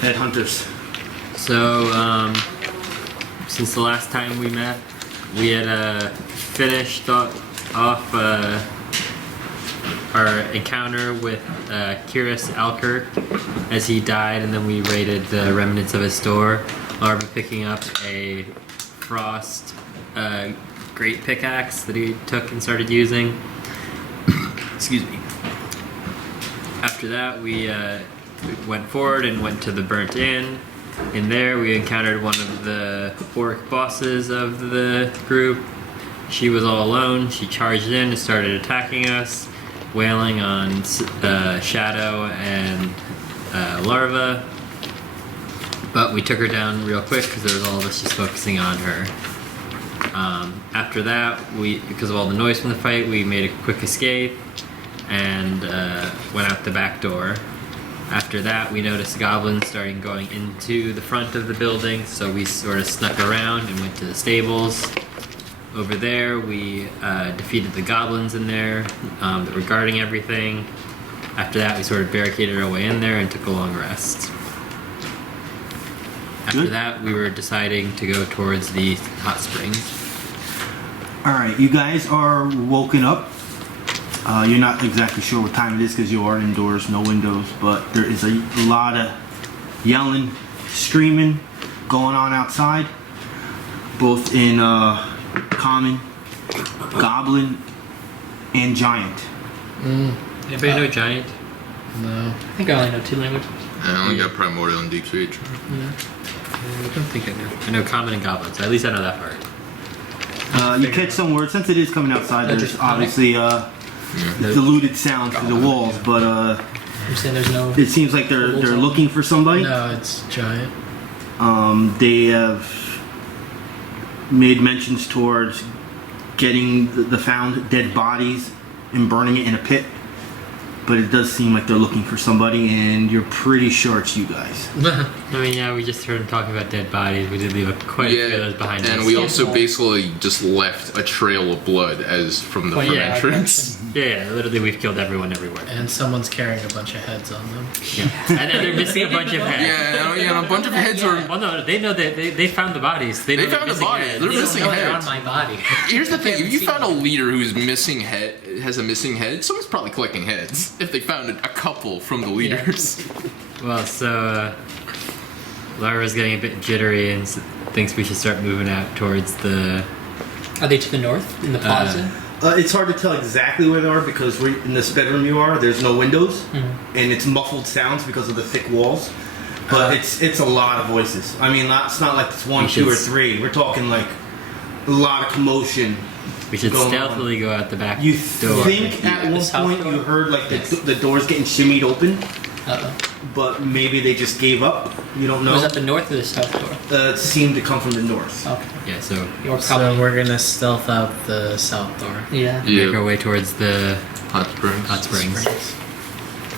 Headhunters. So, since the last time we met, we had finished off our encounter with Kiris as he died, and then we raided the remnants of his store. Larva picking up a frost great pickaxe that he took and started using. Excuse me. After that, we went forward and went to the Burnt Inn. In there, we encountered one of the orc bosses of the group. She was all alone. She charged in and started attacking us, wailing on Shadow and Larva. But we took her down real quick because there was all of us just focusing on her. After that, because of all the noise from the fight, we made a quick escape and went out the back door. After that, we noticed goblins starting going into the front of the building, so we sort of snuck around and went to the stables. Over there, we defeated the goblins in there that were guarding everything. After that, we sort of barricaded our way in there and took a long rest. After that, we were deciding to go towards the hot springs. Alright, you guys are woken up. You're not exactly sure what time it is because you are indoors, no windows, but there is a lot of yelling, screaming going on outside, both in common, goblin, and giant. Anybody know giant? No. I think I only know 2 languages. I only got primordial and deep speech. Yeah. I don't think I know. I know common and goblin, so at least I know that part. You catch some words. Since it is coming outside, there's obviously diluted sound through the walls, but You're saying there's no... it seems like they're looking for somebody. No, it's giant. They have made mentions towards getting the found dead bodies and burning it in a pit, but it does seem like they're looking for somebody, and you're pretty sure it's you guys. I mean, yeah, we just heard him talking about dead bodies. We did leave quite a few of those behind us. And we also basically just left a trail of blood as from the front entrance. Yeah, literally we've killed everyone everywhere. And someone's carrying a bunch of heads on them. Yeah. And then they're missing a bunch of heads. Yeah, a bunch of heads are... Well, no, they know that they found the bodies. They found the bodies. They're missing heads. on my body. Here's the thing, if you found a leader who's has a missing head, someone's probably collecting heads. If they found a couple from the leaders. Well, so Larva's getting a bit jittery and thinks we should start moving out towards the... Are they to the north, in the plaza? It's hard to tell exactly where they are because in this bedroom you are, there's no windows, and it's muffled sounds because of the thick walls. But it's a lot of voices. I mean, it's not like it's 1, 2, or 3. We're talking like a lot of commotion. We should stealthily go out the back You door. think at one point you heard like the doors getting shimmied open, but maybe they just gave up. You don't know. Was that the north or the south door? It seemed to come from the north. Okay. Yeah, so So we're gonna stealth out the south door. Yeah. make our way towards the Hot springs. hot springs.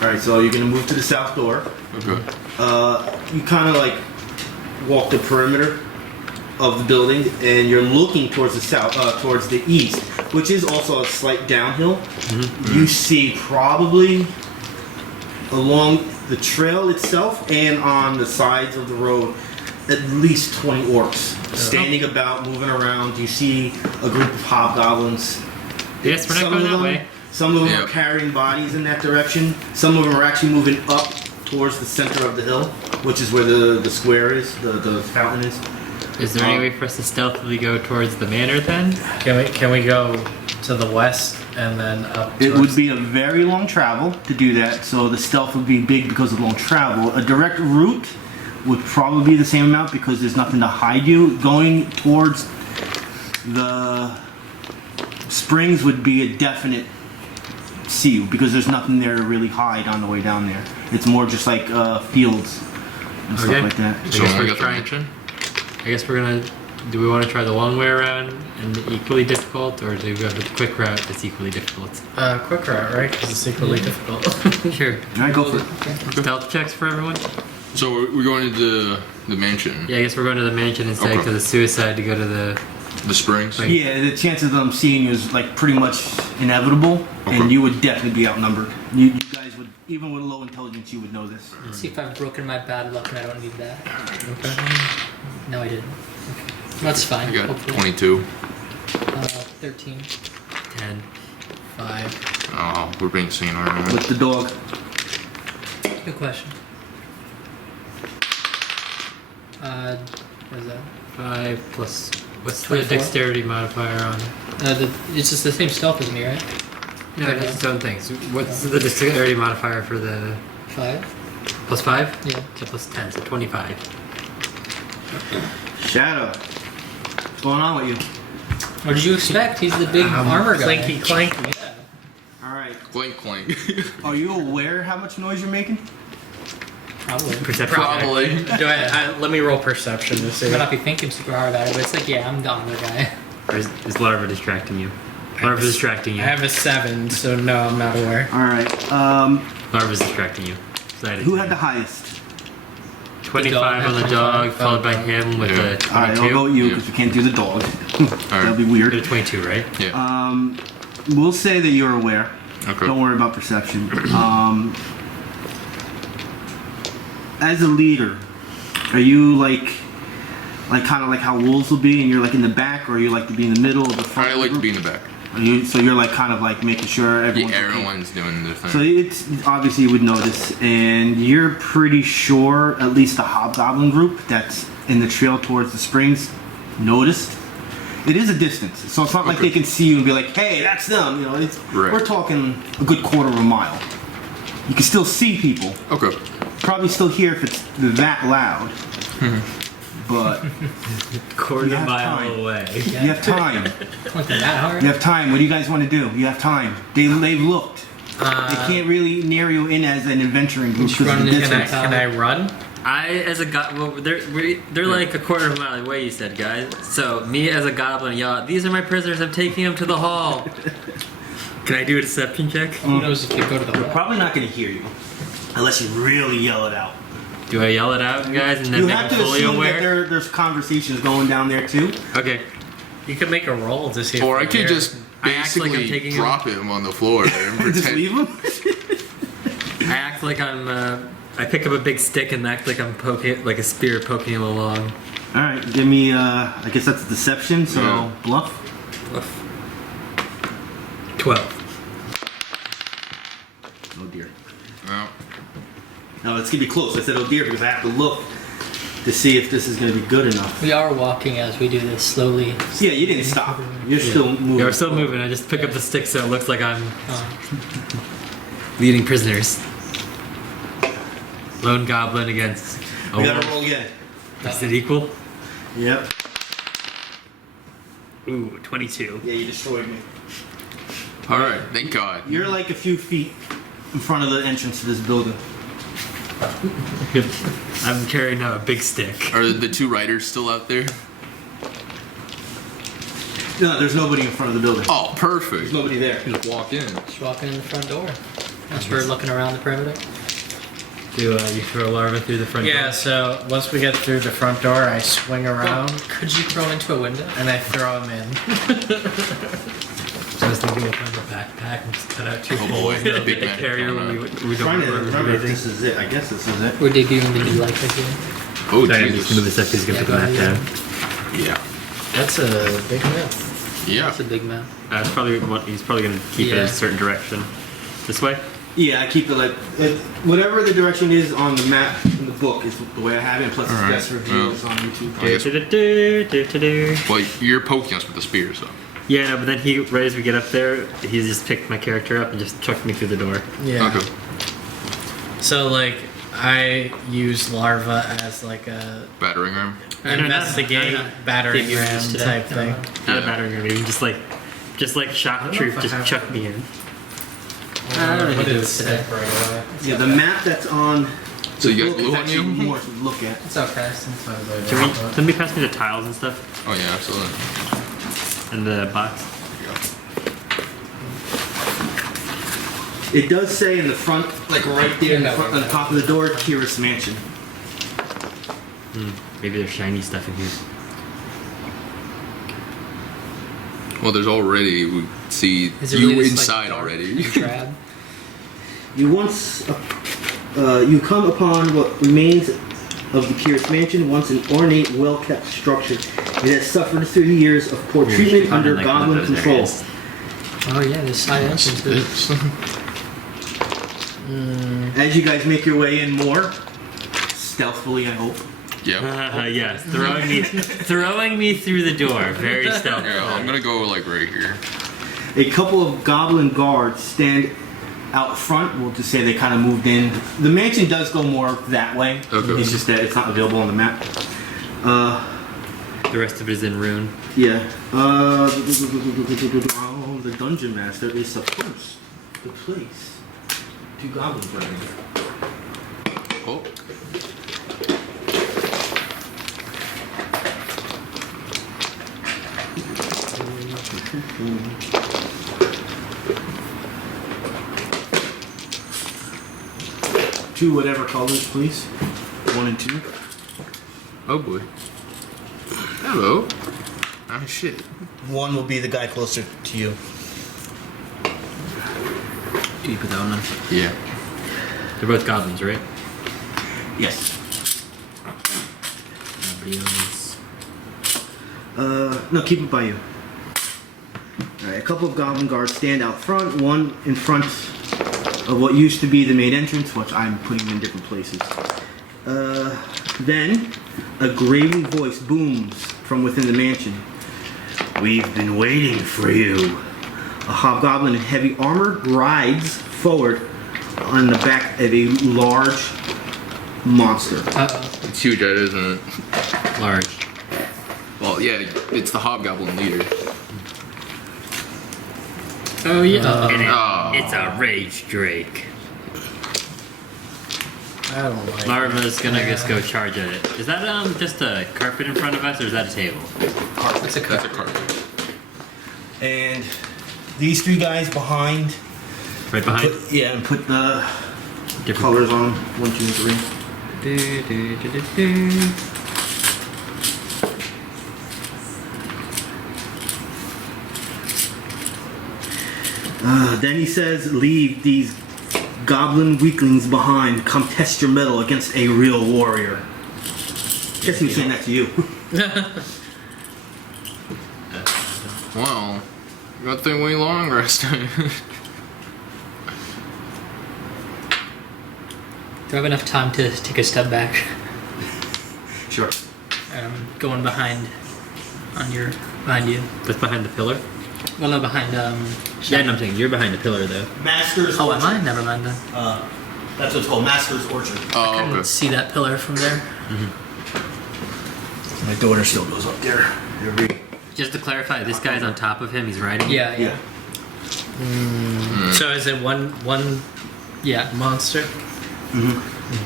Alright, so you're gonna move to the south door. Okay. You kind of like walk the perimeter of the building, and you're looking towards the south, towards the east, which is also a slight downhill. You see probably along the trail itself and on the sides of the road at least 20 orcs standing about, moving around. You see a group of hobgoblins. Yes, we're not going that way. Some of them are carrying bodies in that direction. Some of them are actually moving up towards the center of the hill, which is where the square is, the fountain is. Is there any way for us to stealthily go towards the manor then? Can we go to the west and then up? It would be a very long travel to do that, so the stealth would be big because of long travel. A direct route would probably be the same amount because there's nothing to hide you. Going towards the springs would be a definite see you because there's nothing there to really hide on the way down there. It's more just like fields and stuff like that. I guess we're gonna. Do we want to try the long way around and the equally difficult, or do we go the quick route that's equally difficult? Quick route, right? Because it's equally difficult. Sure. Alright, go for it. Stealth checks for everyone? So we're going to the mansion. Yeah, I guess we're going to the mansion instead because it's suicide to go to the The springs. Yeah, the chances of them seeing you is like pretty much inevitable, and you would definitely be outnumbered. You guys would, even with low intelligence, you would know this. Let's see if I've broken my bad luck and I don't need that. Okay. No, I didn't. Okay. That's fine. I got hopefully. 22. 13. 10. 5. Oh, we're being seen already. With the dog. Good question. What is that? 5 plus. What's the 24? dexterity modifier on it? It's just the same stealth as me, right? No, it has its own things. What's the dexterity modifier for the 5? plus 5? Yeah. So plus 10, so 25. Shadow. What's going on with you? What did you expect? He's the big armor guy. Clanky, clanky. Yeah. Alright. Clink, clink. Are you aware how much noise you're making? Probably. Perception. Probably. Do let me roll perception to I see. might not be thinking super hard about it, but it's like, yeah, I'm the armor guy. Or is Larva distracting you? Larva's distracting you. I have a 7, so no, I'm not aware. Alright. Larva's distracting you. Who had the highest? 25 on the dog, followed by him with Yeah. a 22. Alright, I'll go with you because we can't do the dog. That'll be Did a weird. 22, right? Yeah. We'll say that you're aware. Okay. Don't worry about perception. As a leader, are you like kind of like how wolves will be, and you're like in the back, or you like to be in the middle of the front? I like to be in the back. So you're like kind of like making sure everyone's Yeah, okay. everyone's doing their thing. So it's obviously you would notice, and you're pretty sure at least the hobgoblin group that's in the trail towards the springs noticed. It is a distance, so it's not like Okay. they can see you and be like, "Hey, that's them." You know, it's Right. we're talking a good quarter of a mile. You can still see people. Okay. Probably still hear if it's that loud. But Quarter You have mile time. away. you have time. Wasn't that hard? You have time. What do you guys want to do? You have time. They've looked. They can't really narrow you in as an adventuring group Just because of run the into distance. Can I run? As a well, they're like a quarter of a mile away. You said, guys. So me as a goblin, y'all. These are my prisoners. I'm taking them to the hall. Can I do a deception check? Who knows if you go to the They're left? probably not going to hear you unless you really yell it out. Do I yell it out, guys, and then You make have them to fully assume aware? that there's conversations going down there too. Okay. You could make a roll to see. Or if I they're could here. just I act like I'm basically taking drop him on the floor there and Just pretend. leave them. I act like I'm. I pick up a big stick and act like I'm poking, like a spear poking him along. All right, give me. I guess that's a deception. So Yeah. bluff. 12. Oh dear. No. No, it's gonna be close. I said oh dear because I have to look to see if this is gonna be good enough. We are walking as we do this slowly. So yeah, you didn't stop. You're still moving. Yeah, we're still moving. I just pick up the stick so it looks like I'm Uh, leading prisoners. Lone goblin against. We gotta roll again. Is it equal? Yep. Ooh, 22. Yeah, you destroyed me. All right. Thank God. You're like a few feet in front of the entrance to this building. I'm carrying a big stick. Are the two riders still out there? No, there's nobody in front of the building. Oh, perfect. There's nobody there. Just walk in. just walking in the front door. As we're looking around the perimeter. Do you throw Larva through the front Yeah, door? so once we get through the front door, I swing around Could you throw into a window? and I throw him in. So I was thinking we'll find a backpack and just cut out 2 Oh, holes. boy. and it'll be Big the man. carrier when we don't Trying to remember remember if anything. this is it. I guess this is it. We're debuting the new Lyca game. Oh, Sorry, I'm just gonna move Jesus. this up because he's gonna Yeah, put the go map ahead. down. Yeah. That's a big map. Yeah. That's a big map. It's probably he's probably gonna keep it in Yeah. a certain direction. This way? Yeah, I keep it like whatever the direction is on the map in the book is the way I have it. Plus, All the right. best review Well, is on YouTube. I guess- Do-do-do-do-do-do. Well, you're poking us with the spear, so. Yeah, no, but then right as we get up there, he just picked my character up and just chucked me through the door. Yeah. Okay. So like, I use Larva as like a Battering ram. no, investigate no. battering Did you ram use today? type thing. Not a Yeah. battering ram, even just like shot troop, just chucked me in. I don't know What if is it's today. step right away? Yeah, the map that's on. So you the got book glue is on actually you? more to look at. It's okay. Sometimes I Can don't. we? Let me pass me the tiles and stuff Oh, yeah, absolutely. and the box. It does say in the front, like right there in the front, on the top of the door, Kiris Mansion. Maybe there's shiny stuff in here. Well, there's already, we see Is it you really just, inside dark already. and drab? You come upon what remains of the Kiris Mansion, once an ornate, well-kept structure. It has suffered through the years of poor treatment under Goblin control. Oh yeah, there's side entrances. As you guys make your way in more, stealthily, I hope. Yeah. Yes, throwing me through the door, very stealthy. Yeah, I'm gonna go like right here. A couple of Goblin guards stand out front. We'll just say they kind of moved in. The mansion does go more that way. Okay. It's just that it's not available on the map. The rest of it is in rune. Yeah. The dungeon master is supposed to place 2 goblins right here. Oh. Two whatever colors, please. 1 and 2. Oh boy. Hello. Oh shit. 1 will be the guy closer to you. Do you put that one on? Yeah. They're both goblins, right? Yes. Nobody else. No, keep it by you. Alright, a couple of goblin guards stand out front, one in front of what used to be the main entrance, which I'm putting in different places. Then, a gravelly voice booms from within the mansion. We've been waiting for you. A hobgoblin in heavy armor rides forward on the back of a large monster. Uh-oh. It's huge, isn't it? Large. Well, yeah, it's the hobgoblin leader. Oh yeah. And Oh. it's a rage drake. I don't like Larva's gonna just go charge at it. Is that just a carpet in front of us, or is that a table? It's a That's a car. carpet. And these 3 guys behind. Right behind. And put the Different colors on 1, 2, and 3. Do, do, do, do, do. Then he says, leave these goblin weaklings behind. Come test your mettle against a real warrior. Guess he was saying that to you. Wow. You got the thing way long rest time. Do I have enough time to take a step back? Sure. Going behind behind you. That's behind the pillar? Well, no, behind Yeah, no, I'm saying you're behind the pillar, though. Master's Oh, Orchard. am I? Never mind then. That's what it's called, Master's Orchard. Oh, I couldn't okay. see that pillar from there. My daughter still goes up there every... Just to clarify, this guy's on top of him, he's riding. Yeah, yeah. Yeah. So is it one Yeah. monster?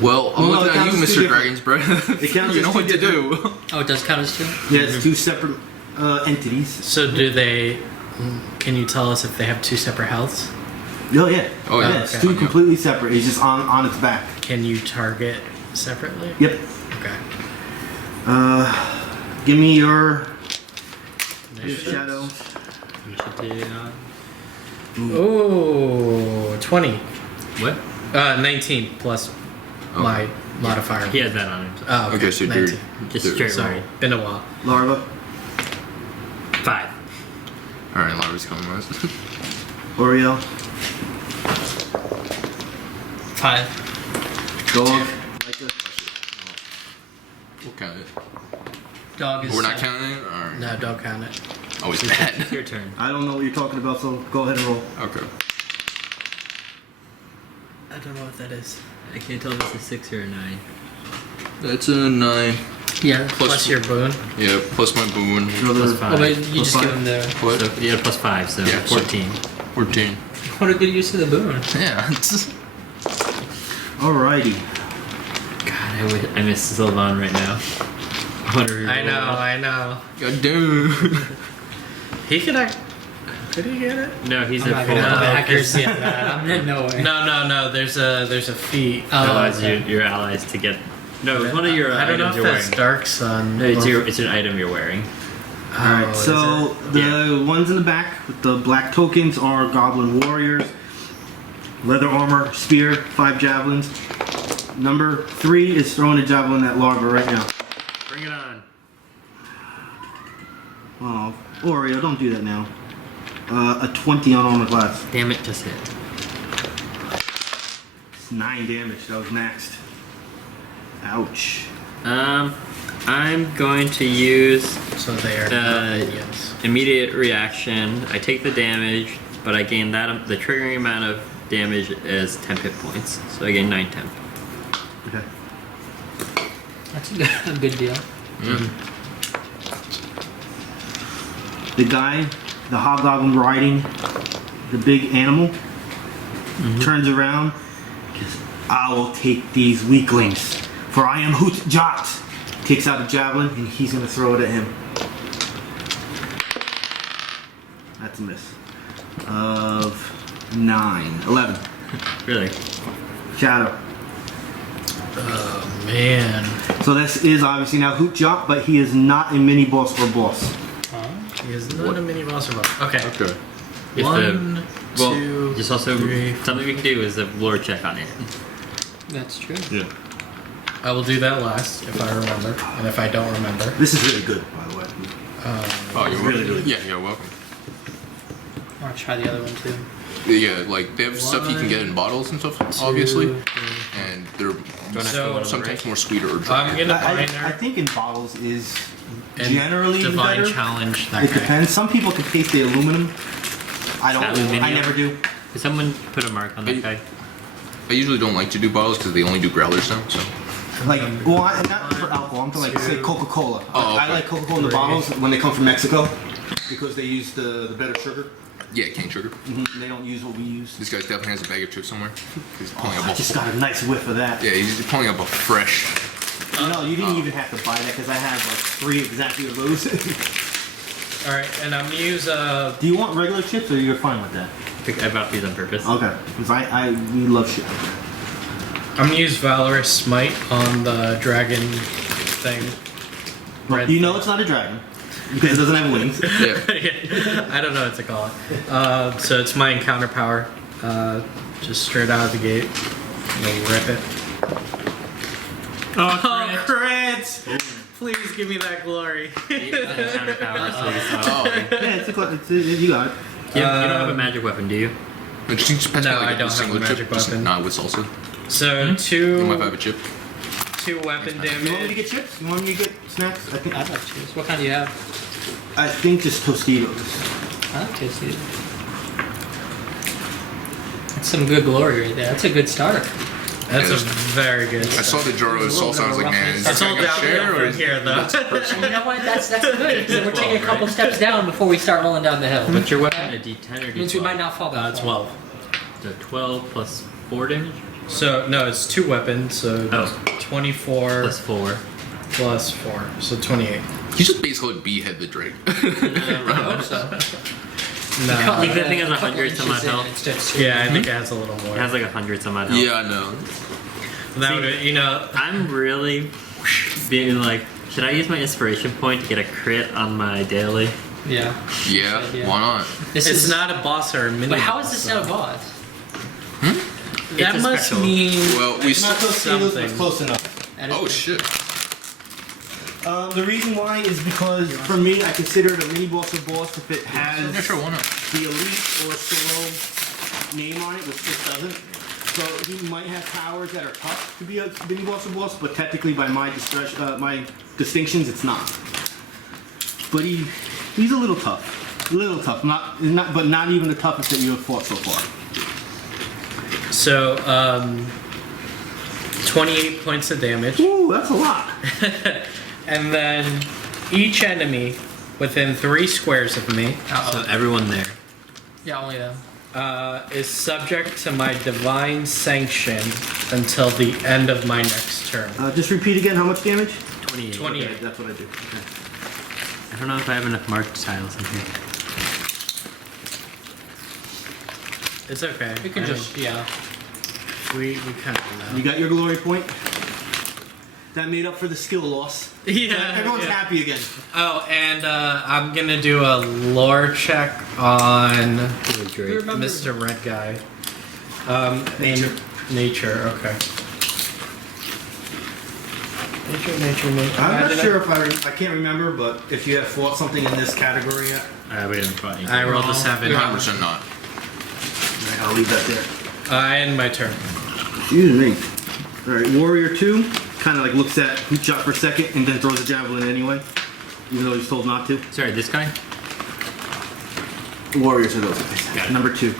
Well, I'm No, looking it at you, counts as 2 Mr. different- Dragon's Breath. It counts You as know 2 what to different- do. Oh, it does count as 2? Yeah, it's 2 separate entities. So do they? Can you tell us if they have 2 separate healths? Oh, yeah. Oh, yeah. It's Okay. 2 completely separate. He's just on its back. Can you target separately? Yep. Okay. Give me your Initiative. shadow. Oh, 20. What? 19 plus my modifier. He has that on him. so- Oh, Okay, so 19. Just straight Sorry, roll. been a while. Larva. 5. Alright, Larva's coming last. Auriel. 5. Dog. We'll count it. Dog is. We're not counting it? Or... No, don't count it. Oh, it's bad. It's your turn. I don't know what you're talking about, so go ahead and roll. Okay. I don't know what that is. I can't tell if it's a 6 or a 9. That's a 9. Yeah. Plus your boon. Yeah, plus my boon. Another Plus 5. Oh, but you Plus just give 5? him the. What? So, yeah, plus 5, so Yeah, so- 14. 14. What a good use of the boon. Yeah. Alrighty. God, I miss Sylvan right now. I know. God damn. He could act. Could he get it? No, he's I'm a not full gonna have No, accuracy on that. I'm in no way. No. There's a feat. Oh, allows okay. your allies to get. No, it's one of your I don't know items if you're that's wearing. Dark Sun. No, or- it's an item you're wearing. Alright, so the ones in the back with the black tokens are Goblin Warriors. Leather armor, spear, 5 javelins. Number 3 is throwing a javelin at Larva right now. Bring it on. Oh, Auriel, don't do that now. A 20 on armor class. Damn it, just hit. It's 9 damage. That was maxed. Ouch. I'm going to use So they are yes. immediate reaction. I take the damage, but I gain the triggering amount of damage as 10 hit points. So I gain 9 temp. Okay. That's a good deal. The guy, the hobgoblin riding the big animal, turns around. Says, I will take these weaklings, for I am Hut-Jat. Takes out a javelin and he's gonna throw it at him. That's a miss. Of 9, 11. Really? Shadow. Oh man. So this is obviously now Hut-Jat, but he is not a mini boss or boss. He is not a mini boss or boss. Okay. Okay. If One, well, two, just also three, something we can do is a lore check on it. That's true. Yeah. I will do that last if I remember, and if I don't remember. This is really good, by the way. Oh, you're really welcome. good. Yeah, you're welcome. I want to try the other one too. Yeah, like they have stuff you can get in bottles and stuff, obviously, and they're So sometimes more sweeter or dry. I'm gonna I binder think in bottles is and generally divine better. challenge that It guy. depends. Some people can taste the aluminum. I don't. Aluminum? I never do. Did someone put a mark on that guy? I usually don't like to do bottles because they only do growlers now. So Like, well, not for alcohol. I'm talking like say Coca-Cola. Oh, okay. I like Coca-Cola in the bottles when they come from Mexico because they use the better sugar. yeah, cane sugar. They don't use what we use. This guy definitely has a bag of chips somewhere. He's pulling I up just a got a nice whiff of that. yeah, he's pulling up a fresh. No, you didn't even have to buy that because I have like 3 exactly of those. All right, and I'm gonna use Do you want regular chips or you're fine with that? I bought these on purpose. Okay, because we love shit. I'm gonna use Valorous Smite on the dragon thing. Red You know it's not a dragon because it doesn't have wings. Yeah. I don't know what to call it. So it's my encounter power. Just straight out of the gate. I'm gonna rip it. Oh, crits! Please give me that glory. Encounter power, so it's not- Oh, Yeah, you got it. You don't have a magic weapon, do you? it just depends No, on, like, I don't have a single magic chip, just weapon. not with salsa. So You might have a chip. 2 weapon You want me to damage. get chips? You want me to get snacks? I think. I'd like cheese. What kind do you have? I think just Tostitos. I like tasty. That's some good glory right there. That's a good start. That's a very good. I saw the jar of There's a little salsa. I was bit like, of man, is That's this all guy gonna share or downhill is from here, though. You know what? That's good. So we're taking a couple steps down before we start rolling down the hill. What's your weapon? A D10 or D12? Means we might not fall that far. 12. So 12 plus 4 damage? So no, it's 2 weapons. So Oh. 24 Plus 4. plus 4, so 28. You just basically behead the drake. I hope so. No. I think that thing has A couple 100 some odd inches in, health. it's just- Yeah, I think it has a little more. It has like 100 some odd health. Yeah, I know. That would, you know, I'm really being like, should I use my inspiration point to get a crit on my daily? Yeah. Yeah, idea. why not? This it's is not a boss or a mini. But how is boss, this so- not a boss? That It's a must special. mean. Well, we It's not Tostitos, but something. it's close enough. That is Oh good. shit. The reason why is because for me, I consider it a mini boss or boss if it has Yeah, sure, why not? the elite or solo name on it, which this doesn't. So he might have powers that are tough to be a mini boss or boss, but technically by my my distinctions, it's not. But he's a little tough, but not even the toughest that you have fought so far. So, 28 points of damage. Ooh, that's a lot. And then each enemy within 3 squares of me So everyone there. Yeah, only them. is subject to my divine sanction until the end of my next turn. Just repeat again. How much damage? 28. 28. Okay, that's what I do. Okay. I don't know if I have enough marked tiles in here. It's okay. We can I just, yeah. mean, we kind of know. You got your glory point. That made up for the skill loss. Yeah. Everyone's yeah. happy again. Oh, and I'm gonna do a lore check on Great. Mr. Red Guy. Nature. Nature. Okay. Nature. I'm not sure if I can't remember, but if you have fought something in this category yet, We haven't fought anything. I rolled a 7. 100% not. I'll leave that there. I end my turn. Excuse me. Alright, Warrior 2 kind of like looks at Hut-Jat for a second and then throws a javelin anyway, even though he's told not to. Sorry, this guy? Warriors are those guys. Got it. Number 2.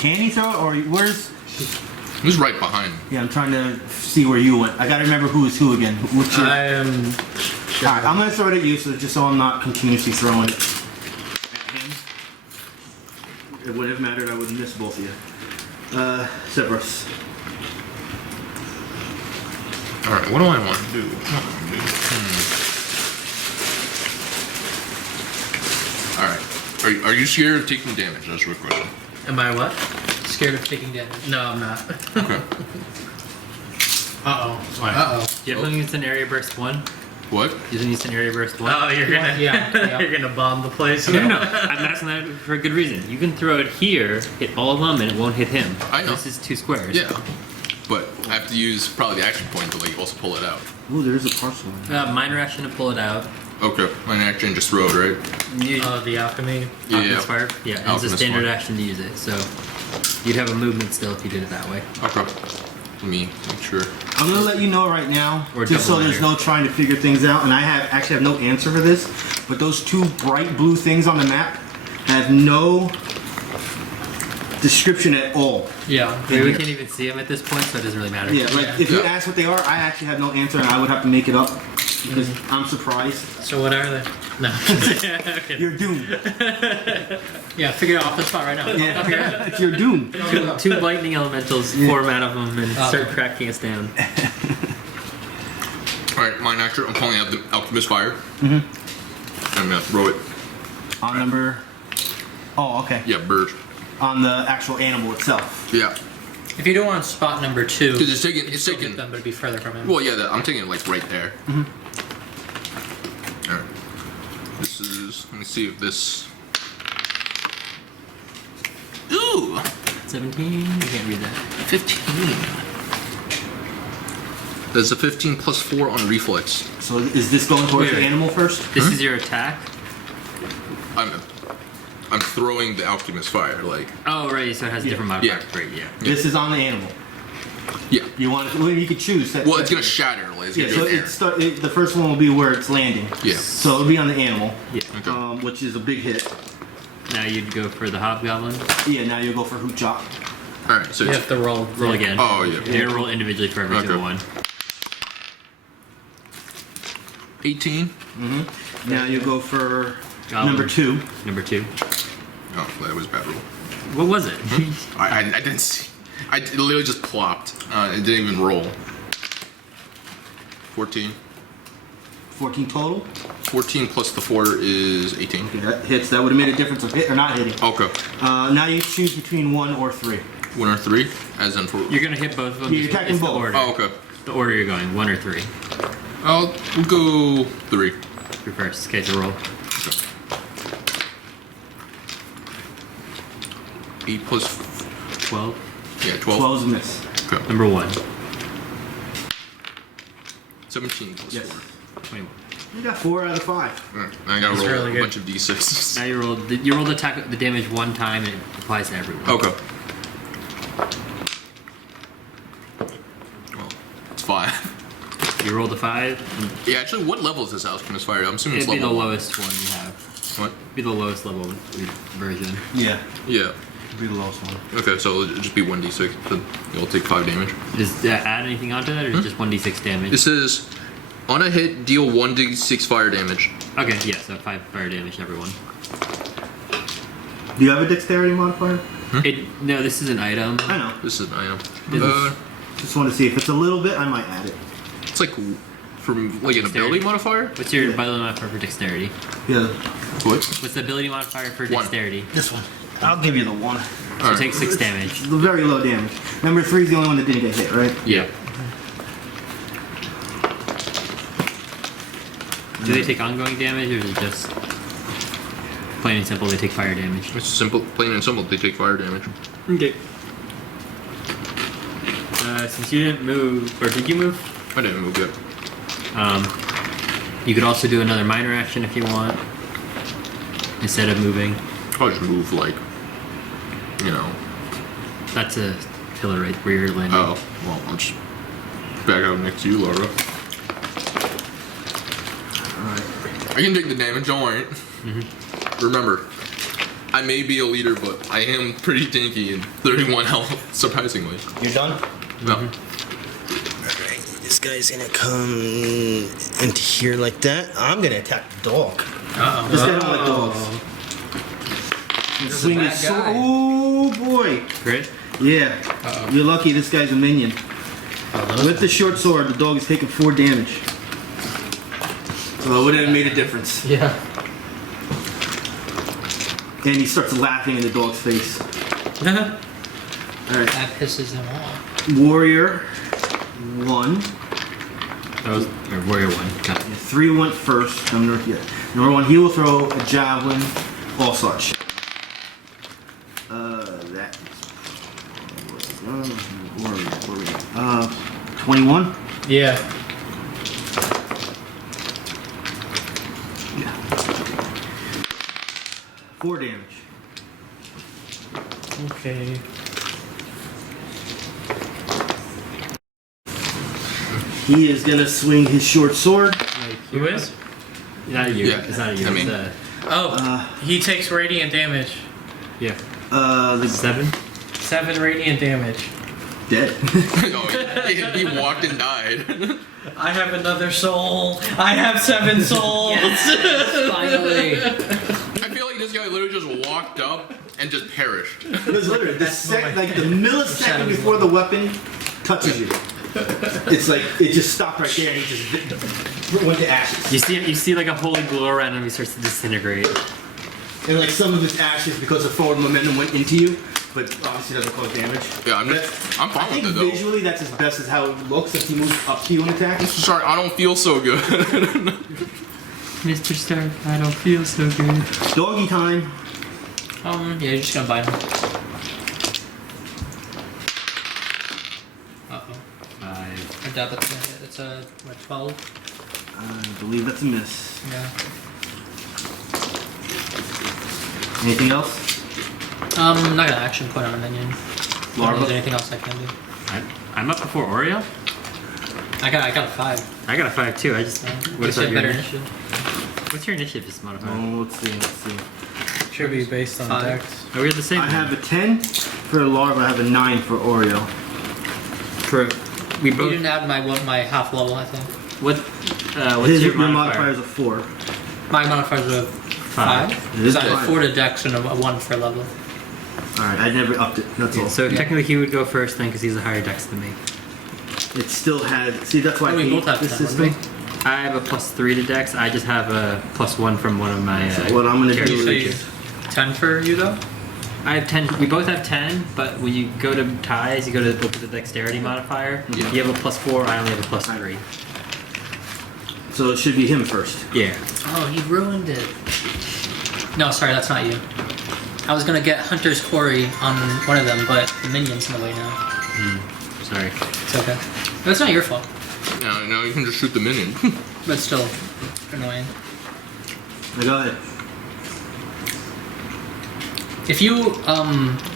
Can he throw it or where's. Who's right behind? Yeah, I'm trying to see where you went. I gotta remember who is who again. What's your. I am. Alright, I'm gonna throw it at you so just so I'm not continuously throwing it at him. It would have mattered, I would miss both of you. Sevras. Alright, what do I want to do? Alright. Are you scared of taking damage? That's a real question. Am I what? Scared of taking damage. No, I'm not. Okay. Do you have something that's an area burst 1? What? Using instant area burst 1? Oh, you're gonna Yeah. you're gonna bomb the place. No. I'm asking that for a good reason. You can throw it here, hit all of them, and it won't hit him. I know. This is 2 squares. Yeah. But I have to use probably the action point to like also pull it out. Ooh, there's a parcel. Minor action to pull it out. Okay. My action just throw it, right? You, The alchemy. Yeah. Alchemist fire? Yeah, and it's a Alchemist standard fire. action to use it, so you'd have a movement still if you did it that way. Okay. Let me make sure. I'm gonna let you know right now, Or just so double there's minor. no trying to figure things out, and I actually have no answer for this, but those 2 bright blue things on the map have no description at all. Yeah. We can't even see them at this point, so it doesn't really matter. Yeah, like if you Yeah. ask what they are, I actually have no answer, and I would have to make it up because I'm surprised. So what are they? No. Okay. You're doomed. Yeah, figure it out off the spot right now. Yeah, you're doomed. Two lightning elementals, form out of them, and start cracking us down. Alright, mine action. I'm pulling out the alchemist fire. I'm gonna throw it. On number. Oh, okay. Yeah, bird. On the actual animal itself. Yeah. If you do it on spot number 2, Because it's taking. It's still taking. get them, but it'd be further from him. Well, yeah, I'm taking it like right there. Alright. This is. Let me see if this. Ooh! 17? You can't read that. 15. There's a 15 plus 4 on reflex. So is this going towards Wait, the wait. animal first? This is your attack? I'm throwing the alchemist fire, like. Oh, right, so it has a different modifier. Yeah. Great, yeah. This is on the animal. Yeah. You want to? Well, you could choose. Well, it's gonna shatter, like, it's Yeah, gonna so be in there. the first one will be where it's landing. Yeah. So it'll be on the animal, Yeah. Okay. which is a big hit. Now you'd go for the hobgoblin. Yeah, now you go for Hut-Jat. Alright, so You it's. have to roll. Roll again. Oh, yeah. You're gonna roll individually for every Okay. single one. 18. Now you go for Goblin. number 2. Number 2. Oh, that was a bad roll. What was it? I didn't see. It literally just plopped. It didn't even roll. 14. 14 total. 14 plus the 4 is 18. Okay, that hits. That would have made a difference of hit or not hitting. Okay. Now you choose between 1 or 3. 1 or 3, as in for. You're gonna hit both of them. Yeah, you're attacking It's the both. order. Oh, okay. The order you're going, 1 or 3. We'll go 3. You're first. Okay, so roll. 8 plus. 12. Yeah, 12. 12's a miss. Okay. Number 1. 17 plus Yes. 4. 21. You got 4 out of 5. Alright, I gotta That's roll really a good. bunch of d6s. Now you roll the attack the damage one time and it applies to everyone. Okay. Well, it's 5. You roll the 5. Yeah, actually, what level is this alchemist fire? I'm assuming It'd it's be the level 1. lowest one you have. What? Be the lowest level version. Yeah, Yeah. it'd be the lowest one. Okay, so it'll just be 1d6. So you'll take 5 damage. Does that add anything onto that, or is it just 1d6 damage? It says, on a hit, deal 1d6 fire damage. Okay, yeah, so 5 fire damage to everyone. Do you have a dexterity modifier? No, this is an item. I know. This is an item. Is Just want to see if it's a little bit. I might add it. It's like from like an ability modifier. What's your Yeah. ability modifier for dexterity? Yeah, What? What's the ability modifier for 1. dexterity? this one. I'll give you the 1. So Alright. take 6 damage. The very low damage. Number 3 is the only one that didn't get hit, right? Yeah. Do they take ongoing damage, or is it just plain and simple? They take fire damage. It's simple, plain and simple. They take fire damage. Okay. Since you didn't move, or did you move? I didn't move yet. You could also do another minor action if you want, instead of moving. I'll just move like, you know. That's a pillar right where you're landing. Oh, well, I'll just back out next to you, Larva. Alright. I can take the damage, don't worry. Remember, I may be a leader, but I am pretty tanky and 31 health, surprisingly. You're done? No. Alright, this guy's gonna come into here like that. I'm gonna attack the dog. Uh-oh. This guy don't like dogs. Swing his sword. Oh boy! Great. Yeah. You're lucky this guy's a minion. With the short sword, the dog is taking 4 damage. So it would have made a difference. Yeah. And he starts laughing in the dog's face. Alright. That pisses him off. Warrior 1. That was or warrior 1. Got it. 3 went first. Number 1, he will throw a javelin, all such. That warrior. 21. Yeah. Yeah. 4 damage. Okay. He is gonna swing his short sword. Who is? Not you. Yeah, It's not you. I mean- it's, Oh, he takes radiant damage. yeah. The 7. 7 radiant damage. No, dead. he walked and died. I have another soul. I have 7 souls. Finally. I feel like this guy literally just walked up and just perished. It was literally the millisecond before the weapon touches you. It's like it just stopped right there and he just went to ashes. You see like a holy glow around him. He starts to disintegrate. And like some of his ashes because of forward momentum went into you, but obviously doesn't cause damage. Yeah, I'm I fine think with it though. visually that's as best as how it looks if he moves up to you and attacks. Sorry, I don't feel so good. Mr. Stark, I don't feel so good. Doggy time. Yeah, you're just gonna bite him. Uh-oh. 5. I doubt that's gonna hit. It's a, what, 12? I believe that's a miss. Yeah. Anything else? I'm not gonna action point on a minion. Larva? Is there anything else I can do? I'm up before Auriel. I got a 5. I got a 5 too. I just. What's your your better initiative? initiative? What's your initiative modifier? Oh, let's see. Should be based on 5. dex. Are we at the same? I have a 10 for Larva. I have a 9 for Auriel. We You both. didn't add my half level, I think. What's His, your your modifier? modifier is a 4. My modifiers are 5. It Because is I have 5. 4 to dex and a 1 for level. Alright, I never upped it. That's all. So technically he would go first then because he's a higher dex than me. It still had. See, that's why Oh, I we hate both have this 10, system. wouldn't I have a +3 to dex. I just have a +1 from one of my. So what I'm gonna do character is- features. 10 for you, though? I have 10. We both have 10, but when you go to ties, you go to look at the dexterity modifier. Yeah. You have a +4. I only have a +3. So it should be him first. Yeah. Oh, he ruined it. No, sorry, that's not you. I was gonna get Hunter's Quarry on one of them, but the minion's in the way now. Sorry. It's okay. That's not your fault, No, you can just shoot the minion. but still annoying. Now go ahead. If you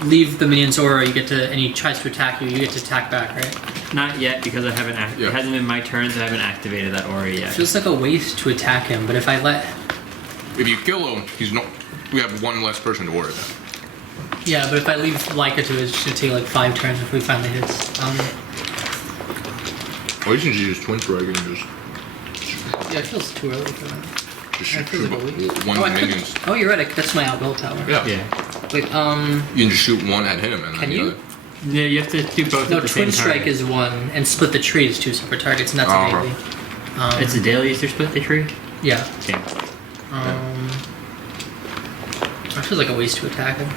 leave the minion's aura, you get to, and he tries to attack you, you get to attack back, right? Not yet because I haven't. Yeah. It hasn't been my turn, so I haven't activated that aura It yet. feels like a waste to attack him, but if I let, If you kill him, he's not. We have one less person to worry about. yeah, but if I leave Lyca to it, it's gonna take like 5 turns if we finally hits. Or you can just twin strike and just Yeah, it feels too early for that. Just I shoot, feel shoot like a week. one Oh, of I the could- minions. Oh, you're right. That's my outbuild tower. Yeah. Yeah. Wait, You can just shoot one at him and then Can the you? other. Yeah, you have to do both no, at the same twin time. strike is 1, and split the tree is 2 separate targets, and that's Oh, a okay. daily. It's a daily use to split the tree? Yeah. Yeah. That feels like a waste to attack him.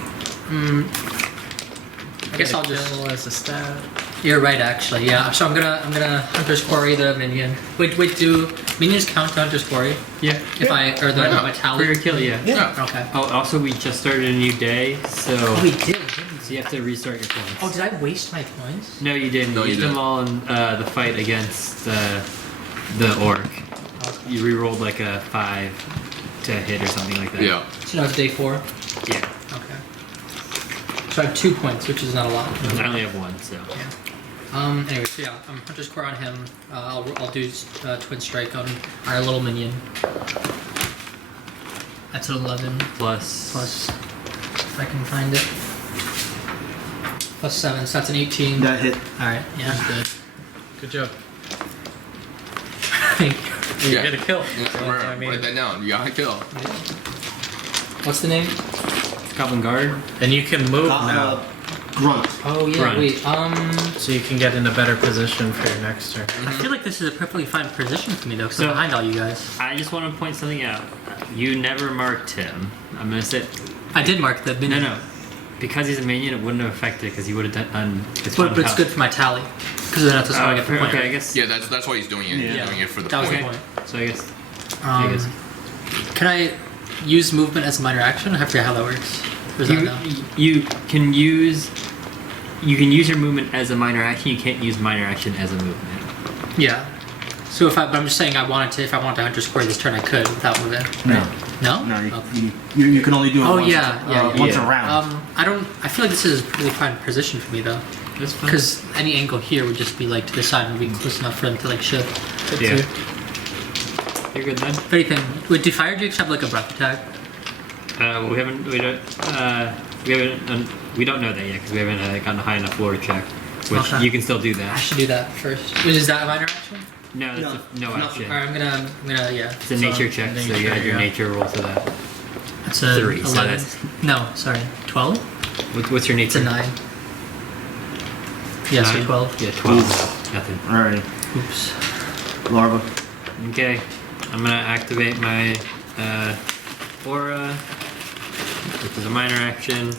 I guess I'll just. Kill as a stat. You're right, actually. Yeah. So I'm gonna Hunter's Quarry the minion. Wait. Do Minions count to Hunter's Quarry? Yeah. If I, or the Why not? my For tally? your kill, yeah. Yeah. Okay. Oh, also we just started a new day, so Oh, we did, didn't so we? you have to restart your points. Oh, did I waste my coins? No, you didn't. No, you you used them didn't. all in the fight against the orc. Okay. You re-rolled like a 5 to hit or something like that. Yeah. So now it's day 4? Yeah. Okay. So I have 2 points, which is not a lot. I only have 1, so. Yeah. Anyway, so yeah, Hunter's Core on him. I'll do Twin Strike on our little minion. That's an 11 Plus. if I can find it. Plus 7, so that's an 18. That hit. Alright, yeah. Good. Good job. Thank you. You Yeah. get a kill. Yeah, So, I mean, write that down. You got a kill. What's the name? Goblin Guard. and you can move now, Grunt. Oh yeah, Grunt. wait. so you can get in a better position for your next turn. I feel like this is a perfectly fine position for me though, because So- I'm behind all you guys. I just want to point something out. You never marked him. I'm gonna say I did mark the minion. no. Because he's a minion, it wouldn't have affected because he would have done. It's But one it's health. good for my tally. Because then that's how I get the point. Okay, I guess. Yeah, that's why he's doing it. He's Yeah. doing it for the That was point. the point. So I guess. I guess. Can I use movement as a minor action? I forget how that works. Or is that no? You can use your movement as a minor action. You can't use minor action as a movement. Yeah. So but I'm just saying if I wanted to Hunter's Quarry this turn, I could without moving. No. No? No, Okay. you can only do it Oh once, yeah, once yeah. a round. I feel like this is a really fine position for me though. That's fine. Because any angle here would just be like to the side and be close enough for them to like shift. Yeah. You're good then. If anything, would do fire drakes have like a breath attack? We don't know that yet because we haven't gotten a high enough lore check. Which Okay. you can still do I that. should do that first. Is that a minor action? No, that's no action. Alright, I'm gonna yeah. It's a nature check, so you add your nature roll to that. It's a 3, so 11. that's- No, sorry, 12. What's your It's nature? a 9. Yeah, so 9? 12. Yeah, 12. Nothing. Alright, Oops. Larva. Okay, I'm gonna activate my aura, which is a minor action.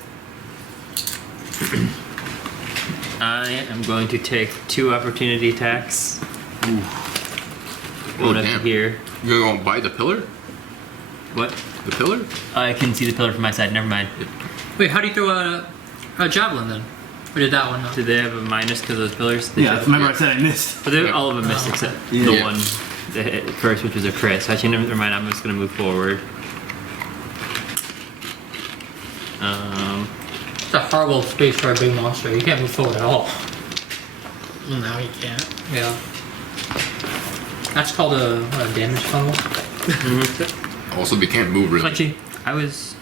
I am going to take 2 opportunity attacks. Going up damn. here. You're gonna go buy the pillar? What? The pillar? I can see the pillar from my side. Never mind. Wait, how do you throw a javelin then? Or did that one not? Do they have a minus because of those pillars? They Yeah, should- remember I said I missed. But they're all of them missed except the Yeah. one that hit first, which was a crit. So actually, never mind. I'm just gonna move forward. It's a horrible space for a big monster. You can't move forward at all. Well, now you can't. Yeah. That's called a damage funnel. Also, they can't move really. Actually, I was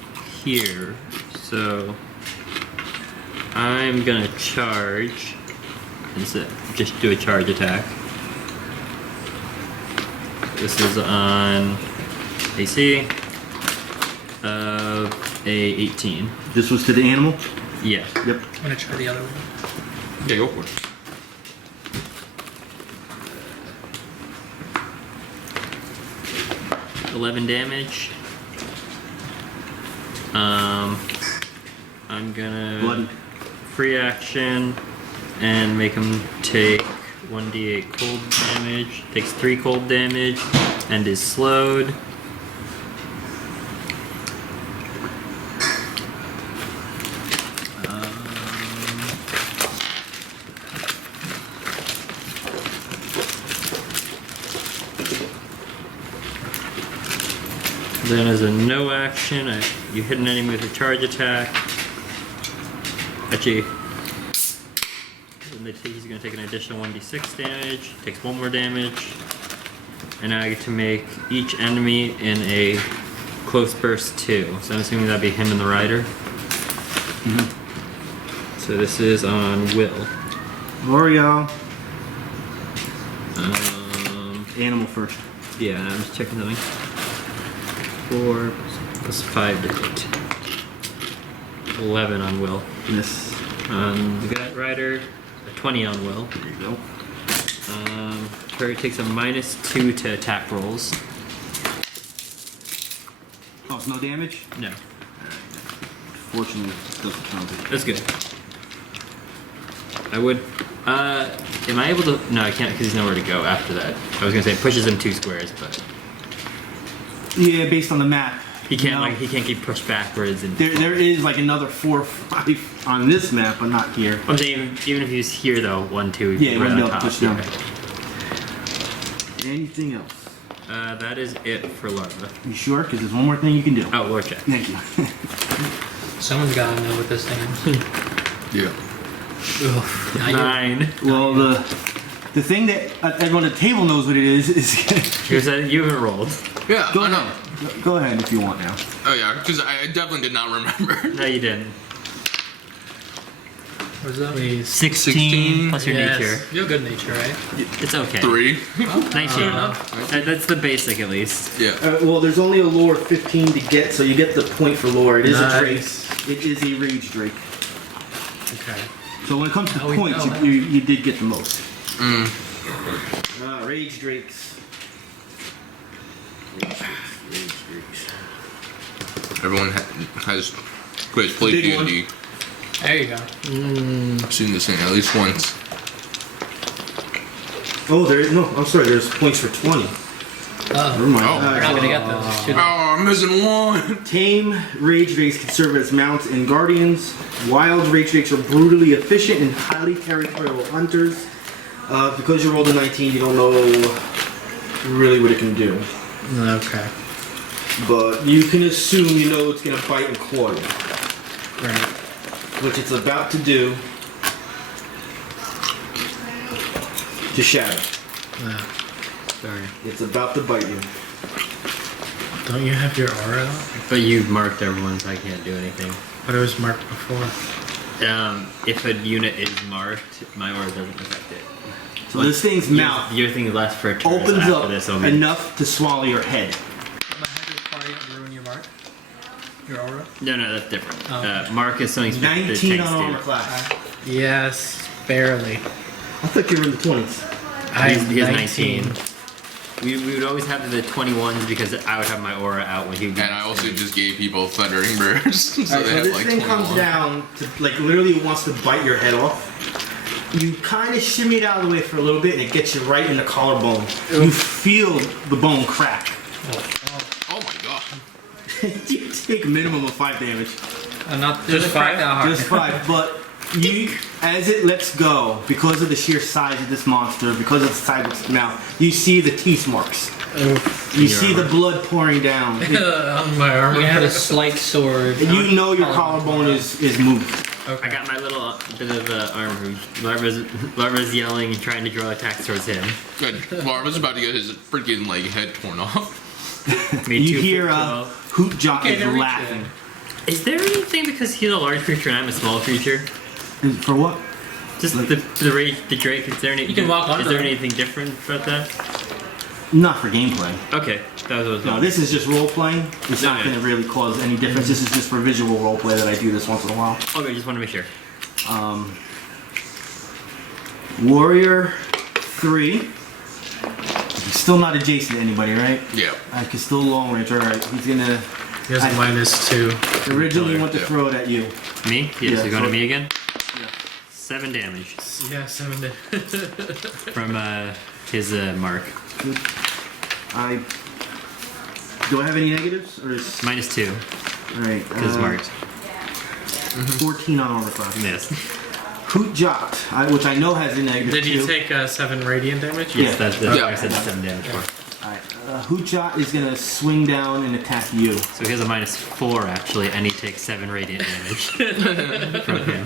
here, so I'm gonna charge. Instead, just do a charge attack. This is on AC of a 18. This was to the animal? Yeah. Yep. I'm gonna try the other one. Yeah, go for it. – 11 damage. I'm gonna Bloody. free action and make him take 1d8 cold damage. Takes 3 cold damage and is slowed. Then as a no action, you hit an enemy with a charge attack. Actually, he's going to take an additional 1d6 damage, takes 1 more damage, and now I get to make each enemy in a close burst 2. So I'm assuming that'd be him and the rider. So this is on Will. Auriel. Um, Animal first. yeah, I'm just checking something. 4 plus 5 to hit. 11 on Will. Miss. On the guy rider, a 20 on Will. There you go. Terry takes a -2 to attack rolls. Oh, it's no damage? No, Fortunately, it doesn't count it. that's good. I would. Am I able to? No, I can't because he's nowhere to go after that. I was gonna say it pushes him 2 squares, but Yeah, based on the map. he can't No. he can't keep pushed backwards and. There is like another 4 or 5 on this map, but not here. I'm saying even if he was here though, 1, 2, Yeah, he right wouldn't be on able to top. push down. Yeah. Anything else? That is it for Larva. You sure? Because there's one more thing you can do. Oh, Lord check. Thank you. Someone's gotta know what this thing is. Yeah. I do. 9. Well, the thing that everyone at the table knows what it is Here's that you haven't rolled. Yeah, go I know. ahead. Go ahead if you want now. Oh yeah, because I definitely did not remember. No, you didn't. What is that? Please. 16 plus your Yes. nature. You have good nature, right? It's okay. 3. 19. That's the basic at least. Yeah. Well, there's only a lore of 15 to get, so you get the point for lore. It is a drake. Nice. It is a rage drake. Okay. So when it comes to Oh, we points, know you did get the most. Mm. Rage drakes. Rage drakes. Everyone has who has played Big one. D&D. There you go. I've seen this thing at least once. Oh, no, I'm sorry. There's points for 20. Never Oh, mind. Oh. we're not gonna get those. Shoot. Oh, I'm missing one. Tame rage drakes can serve as mounts and guardians. Wild rage drakes are brutally efficient and highly territorial hunters. Because you rolled a 19, you don't know really what it can do. Okay. But you can assume you know it's going to bite and claw you. Right. Which it's about to do to Shadow. Sorry. It's about to bite you. Don't you have your aura? But you've marked everyone, so I can't do anything. But it was marked before. If a unit is marked, my aura doesn't affect it. So this thing's mouth Your thing lasts for a turn. opens so after up this, I'll be- enough to swallow your head. My hunter's party and ruin your mark. Your aura. No, that's different. Oh. Mark is something specific. 19 on armor class. Yes, barely. I thought you were in the 20s. He has 19. We would always have the 21s because I would have my aura out when he would. And I also just gave people thundering bursts. So Alright, so they had this like thing 21. comes down to, like, literally wants to bite your head off. You kind of shimmy it out of the way for a little bit and it gets you right in the collarbone. You feel the bone crack. Oh my god. You take a minimum of 5 damage. I'm not Just doesn't crack five? that hard. Just 5, but you, as it lets go, because of the sheer size of this monster, because of the size of its mouth, you see the teeth marks. You see the blood pouring down. On my armor. You have a slight sword. You know your collarbone is moved. I got my little bit of armor rouge. Larva's yelling and trying to draw attacks towards him. Good. Larva's about to get his freaking like head torn off. Me You too, hear 12. Hut-Jat Okay, is to reach laughing. Is there anything because he's a large creature and I'm a small creature? For what? Just the Drake. Is there any? You can walk Is under there him. anything different about that? Not for gameplay. Okay, that was what I was No, this is just role playing. It's not Okay. going to really cause any difference. This is just for visual role play that I do this once in a while. Okay, just want to make sure. Warrior 3. Still not adjacent to anybody, right? Yeah. I can still long range. All right, he's gonna. He has a I- -2. Originally want to Yeah. throw it at you. Me? Yes, Yeah, you're going so- to me again? Yeah. 7 damage Yeah, 7 from his mark. Do I have any negatives or is -2 all right? because marked. 14 on armor class. Miss. Hut-Jat, which I know has a negative Did you too. take 7 radiant damage? Yes, Yeah. that's Yeah. what I said 7 damage for. Alright, Hut-Jat is gonna swing down and attack you. So he has a -4 actually, and he takes 7 radiant damage from him.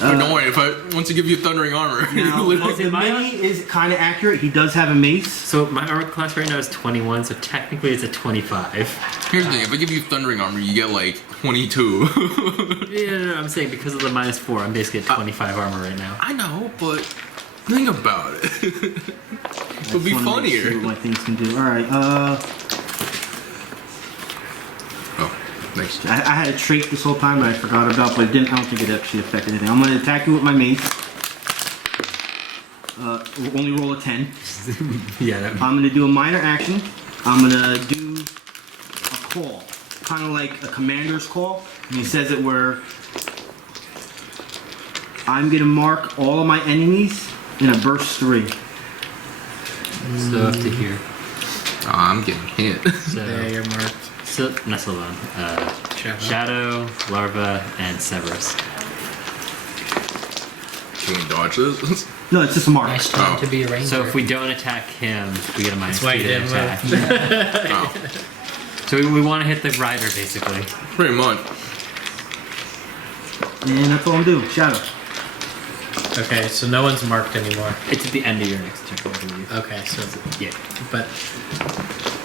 But don't worry, once I give you thundering armor, you Now, literally. the mini is kind of accurate. He does have a mace. So my armor class right now is 21, so technically it's a 25. Here's the thing: if I give you thundering armor, you get like 22. Yeah, no, I'm saying because of the -4, I'm basically at 25 armor right now. I know, but think about it. It would be Just wanna see funnier. what my things can do. All right. Oh, thanks. I had a trait this whole time that I forgot about, but I don't think it actually affected anything. I'm gonna attack you with my mace. Only roll a 10. Yeah, that, I'm gonna do a minor action. I'm gonna do a call, kind of like a commander's call. And he says it where I'm gonna mark all of my enemies in a burst 3. So up to here. Oh, I'm getting hit. So, Yeah, you're marked. so Nesselon, Shadow, Larva, and Sevras. Can we dodge this? No, it's just a mark. Nice time to be a ranger. So if we don't attack him, we get a minus That's why 2 you to didn't attack. Oh, So we want to hit the rider, basically. pretty much. And that's all I'm doing. Shadow. Okay, so no one's marked anymore. It's at the end of your next turn, I believe. Okay, so Yeah. but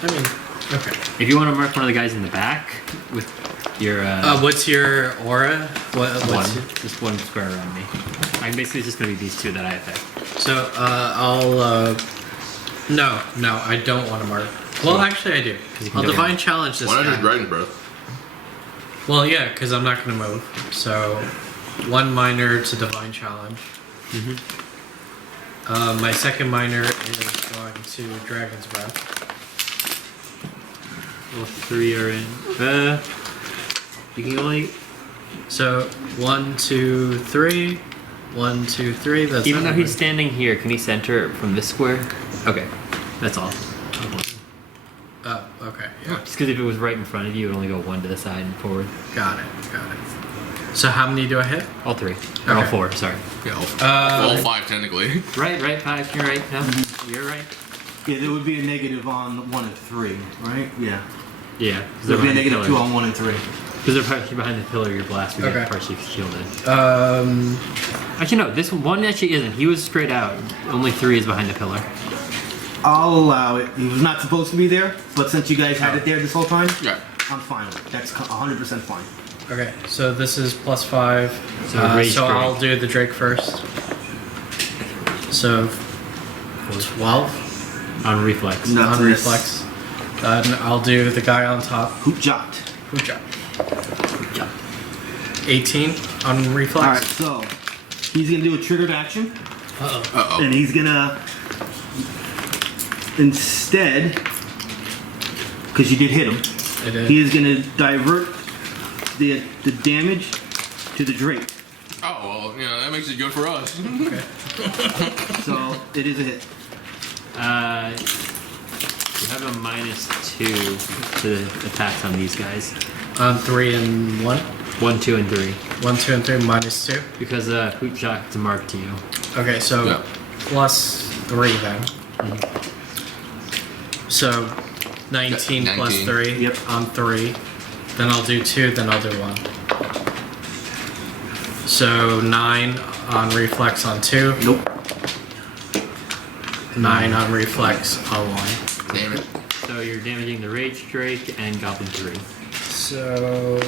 I mean, okay. If you want to mark one of the guys in the back with your What's your aura? one, What's just one square around me. I'm basically just going to be these 2 that I affect. so I'll no, I don't want to mark. Well, actually, I do. you can I'll go divine down. challenge this Why not guy. just Dragon Breath? Well, yeah, because I'm not going to move. So 1 minor to divine challenge. My second minor is going to Dragon's Breath. All 3 are in. You can only. So 1, 2, 3. 1, 2, 3. That's Even not though he's one. standing here, can he center from this square? Okay, that's all. Oh, okay. Yeah. Just because if it was right in front of you, it would only go 1 to the side and forward. Got it. So how many do I hit? All 3. Or all Okay. 4, sorry. Yeah, all 5 technically. Right, 5. You're right. No, you're right. Yeah, there would be a negative on 1 and 3, right? Yeah. Yeah. There would be a negative 2 on 1 and 3. Because they're partially behind the pillar, your blast would Okay. get partially shielded. Actually, Actually, no, this one actually isn't. He was straight out. Only 3 is behind the pillar. I'll allow it. He was not supposed to be there, but since you guys had it there this whole time, Yeah. I'm fine with it. That's 100% fine. okay, so this is +5. So raise so Drake. I'll do the Drake first. So 12 On reflex. No. on Nice. reflex. Then I'll do the guy on top. Hut-Jat. Hut-Jat. 18 on reflex. Alright, so he's gonna do a triggered action, Uh-oh. Uh-oh. and he's gonna instead, because you did hit him, I did. he is gonna divert the damage to the Drake. Oh, well, you know, that makes it good for us. Okay. So it is a hit. You have a -2 to the attacks on these guys. On 3 and 1. 1, 2, and 3. 1, 2, and 3 -2. Because Hut-Jat's marked to you. Okay, so Yeah. +3 then. So 19 Yeah, plus 19. 3 Yep. on 3. Then I'll do 2, then I'll do 1. So 9 on reflex on 2. Nope. 9 on reflex on 1. Damn it. So you're damaging the Rage Drake and Goblin 3. So.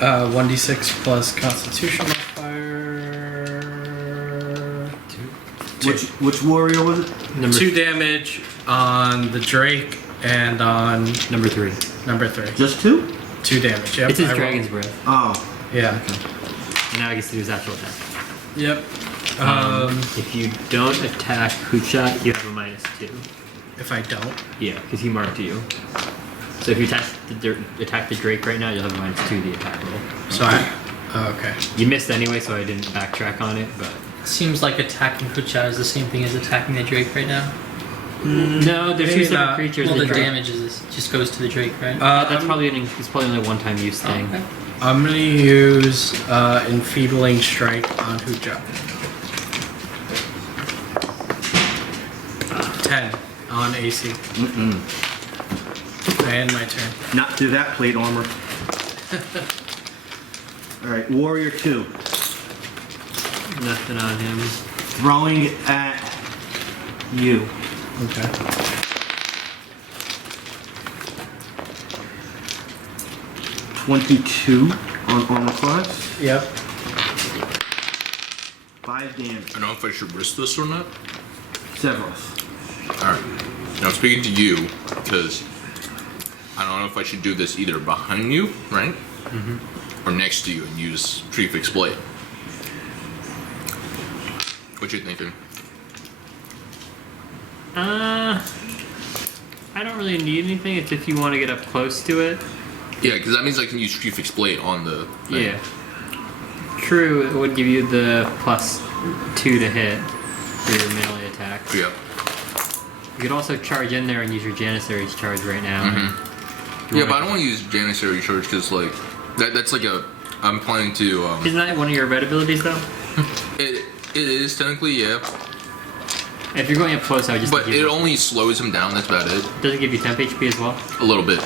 Uh, 1d6 plus Constitution modifier. 2. Which warrior was it? Number 2 damage on the Drake and on Number 3. number 3. Just 2? 2 damage. Yep. It's his I rolled- Dragon's Breath. Oh. Yeah. And now he gets to do his actual attack. Yep. If you don't attack Hut-Jat, you have a -2. If I don't. Yeah, because he marked you. So if you attack the Drake right now, you'll have a -2 the attack roll. So I. Oh, okay. You missed anyway, so I didn't backtrack on it, but... Seems like attacking Hut-Jat is the same thing as attacking the Drake right now. No, they're two maybe separate not. creatures. Well, the Drake- damage just goes to the Drake, right? That's probably it's probably only a one-time use thing. Okay. I'm gonna use Enfeebling Strike on Hut-Jat. 10 on AC. And my turn. Not through that plate armor. Alright, warrior 2. Nothing on him. Throwing at you. Okay. .22 on armor class. Yep. 5 damage. I don't know if I should risk this or not. Sevras. Alright. Now I'm speaking to you because I don't know if I should do this either behind you, right? Or next to you and use prefix blade. What you thinking? I I don't really need anything. It's if you want to get up close to it. Yeah, because that means I can use Prefix Blade on the thing. Yeah. True, it would give you the +2 to hit for your melee attack. Yeah. You could also charge in there and use your Janissary's charge right now. Yeah, but I don't want to use Janissary Charge because, like, that's like a... I'm planning to... Isn't that one of your red abilities, though? It is, technically, yeah. If you're going up close, I would just... But it only slows him down, that's about it. Does it give you temp HP as well? A little bit.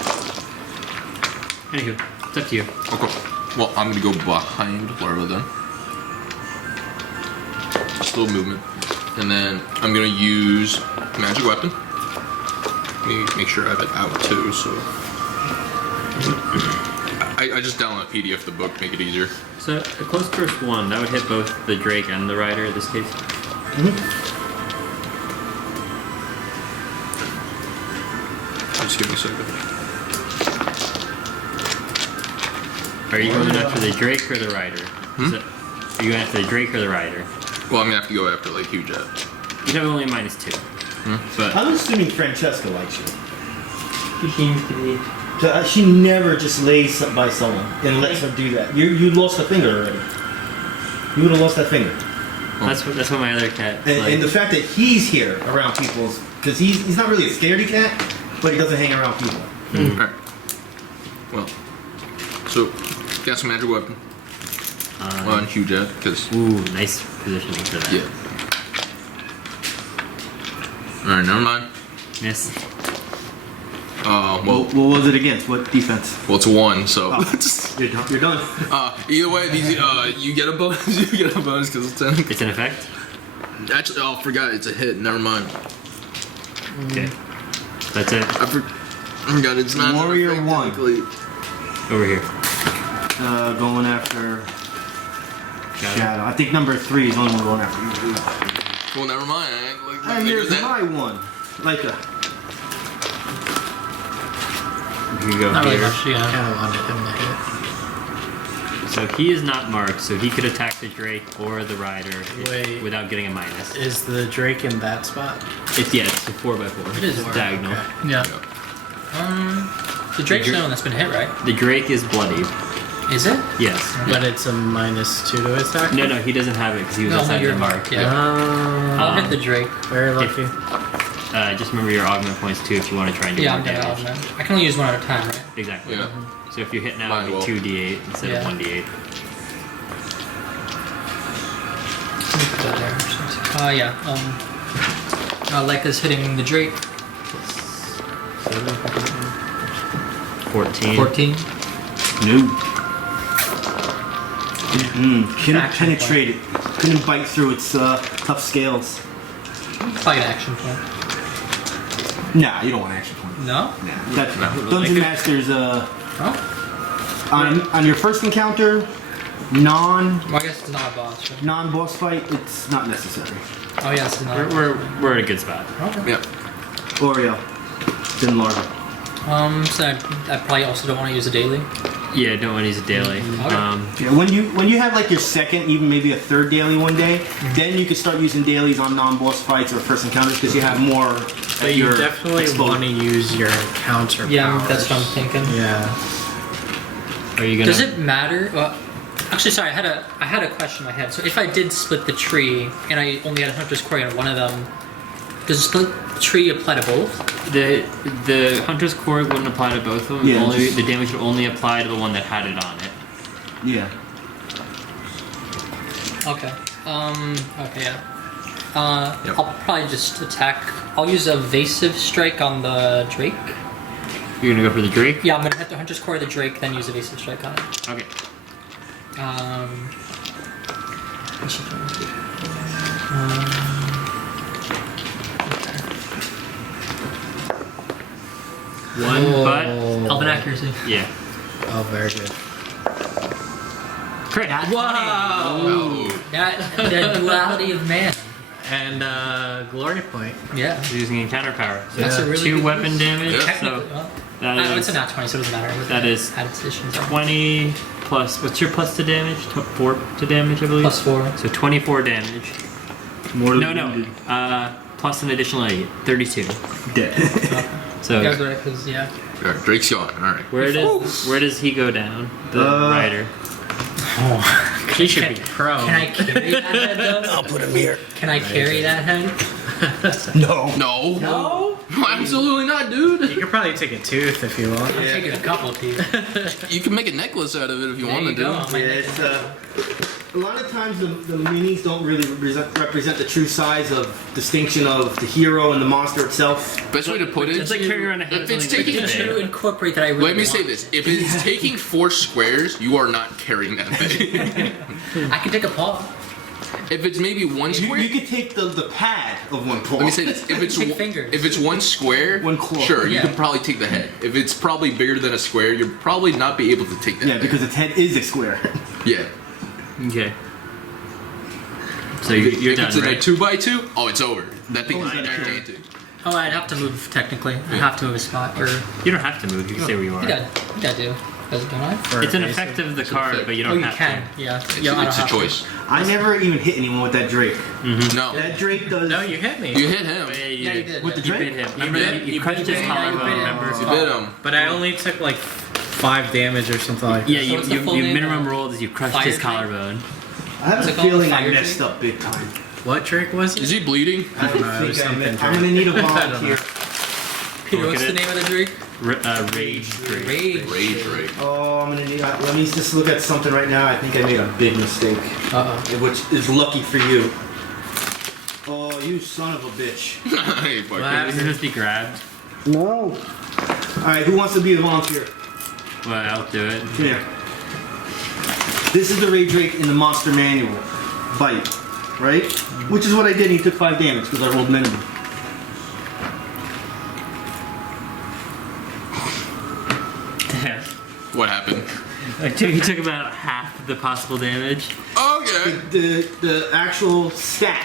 Anywho, it's up to you. Okay. Well, I'm going to go behind Larva then. Slow movement. And then I'm going to use Magic Weapon. Let me make sure I have it out too, so... I just download a PDF of the book to make it easier. So, a close first 1, that would hit both the Drake and the Rider in this case? Just give me a second. Are you going after the Drake or the Rider? Are you going after the Drake or the Rider? Well, I'm going to have to go after, like, Hut-Jat. You have only -2. But I'm assuming Francesca likes you. he seems to be... So, she never just lays by someone and lets her do that. You lost a finger already. You would have lost that finger. That's what my other cat. And the fact that he's here around people, because he's not really a scaredy cat, but he doesn't hang around people. Alright. Well, so, got some Magic Weapon on Hut-Jat, because... Ooh, nice positioning for that. Yeah. Alright, never mind. Miss. Well, What was it against? What defense? well, it's a 1, so... You're done. Either way, these, you get a bonus, because it's 10. It's an effect? Actually, oh, I forgot, it's a hit, never mind. Okay. That's it. I forgot, it's not... Warrior an effect, 1. technically. Over here. Going after Shadow. I think number 3 is the only one going after you. Well, never mind. And here's my one. Lyca. You can go Not really here. much, yeah. Kind of wanted him to hit. So he is not marked, so he could attack the Drake or the Rider Wait. without getting a minus. Is the Drake in that spot? It's a 4x4. It is It's four, diagonal. Okay. Yeah. The Drake's the one that's been hit, right? The Drake is bloodied. Is it? Yes. But it's a -2 to attack? No, he doesn't have it because he was No, outside you're the mark. Yeah. I'll hit the Drake. Very lucky. Just remember your augment points too if you want to try and do Yeah, more I'm gonna damage. augment. I can only use one at a time, right? Exactly. Yeah. So if you hit now, Might it'll as be well. 2d8 instead Yeah. of 1d8. Let me put that there. Yeah. Lyca's hitting the Drake. 14. 14. No. Couldn't Action penetrate it. Couldn't bite through its tough scales. Probably an action point. Nah, you don't want action point. No? Nah, that's Dungeon Master's Oh? on your first encounter, Well, I guess it's not a boss. Right? non-boss fight, it's not necessary. Oh, yeah, it's not. We're at a good spot. Okay. Yeah. Auriel, then Larva. So I probably also don't want to use a daily. Yeah, don't want to use a daily. Okay. Yeah, when you have like your second, even maybe a third daily one day, then you can start using dailies on non-boss fights or first encounters because you have more. But you definitely want to use your counter Yeah, powers. that's what I'm thinking. Yeah. Are you gonna? Does it matter? Well, actually, sorry, I had a question in my head. So if I did split the tree and I only had a Hunter's Quarry on one of them, does the split tree apply to both? The Hunter's Core wouldn't apply to both of them. Yeah, only just- the damage would only apply to the one that had it on it. Yeah. Okay. Okay, yeah. Yep. I'll probably just attack. I'll use Evasive Strike on the Drake. You're gonna go for the Drake. Yeah, I'm gonna hit the Hunter's Core of the Drake, then use Evasive Strike on it. Okay. What's she doing? One, but Elven Accuracy. yeah. Oh, very good. Crit. Whoa! That duality of man. And glory point. Yeah. He's using encounter power. So That's a really 2 good weapon use. damage. Yeah. So Technically, well, that it's is a nat 20, so it doesn't matter. that is additions. 20 plus. What's your plus to damage? 4 to damage, I believe. +4. So 24 damage. More No. Plus an additional 8. 32. Dead. So You guys were because yeah. Yeah, Drake's gone. All right. where does he go down? The rider. Oh, she should be prone. Can I carry that head though? I'll put him here. Can I carry that head? No. No. No. Absolutely not, dude. You could probably take a tooth if you want. I'm taking a couple of these. You can make a necklace out of it if you There want you to, go. dude. My Yeah, neck- it's a lot of times the minis don't really represent the true size of distinction of the hero and the monster itself. Best way to put it. It's like carrying around a head. If it's something taking big. to incorporate that I really Let me say want. this: if it's taking 4 squares, you are not carrying that thing. I can take a paw. If it's maybe 1 You, square, you could take the pad of one paw. let me say this: if it's Take fingers. if it's 1 square, One claw. sure, you Yeah. can probably take the head. If it's probably bigger than a square, you'll probably not be able to take that. Yeah, head. because its head is a square. yeah. Okay. So If you're it's done, in a right? 2x2, oh, it's over. That thing is Oh, yeah. gigantic. Oh, I'd have to move technically. I'd have to move a spot or. You don't have to move. You can stay where you I are. think I do. Does it, don't I? For It's an basic- effect of the card, effect. but you Oh, don't you have can. to. Yeah. It's, Yeah, I don't it's a have to. choice. I never even hit anyone with that Drake. No, That Drake does. No, you hit me. you hit him. Yeah, Yeah, you did. With the You Drake? bit him. Remember, bit- you you crushed bit his him, yeah, you collarbone. bit him. Remember? You did him. But I only took like 5 damage or something like that. Yeah, So you what's the full you name minimum of rolled as you crushed Fire his Drake? collarbone. I have Is a it called feeling I Fire messed Drake? up big time. What trick was Is it? he bleeding? I don't know, it was think something I'm gonna need a don't know. volunteer. Peter, Look what's at the it. name of the drink? Rage Drake. Rage. Rage, right? Oh, I'm gonna need. Let me just look at something right now. I think I made a big mistake, which is lucky for you. Oh, you son of a bitch. Hey, fuck. Wow. Isn't this be grabbed? No. All right, who wants to be the volunteer? Well, I'll do it. Come here. This is the Ray Drake in the monster manual. Bite, right? Which is what I did. He took 5 damage because I rolled minimum. Damn. What happened? He took about half of the possible damage. Okay. The actual stat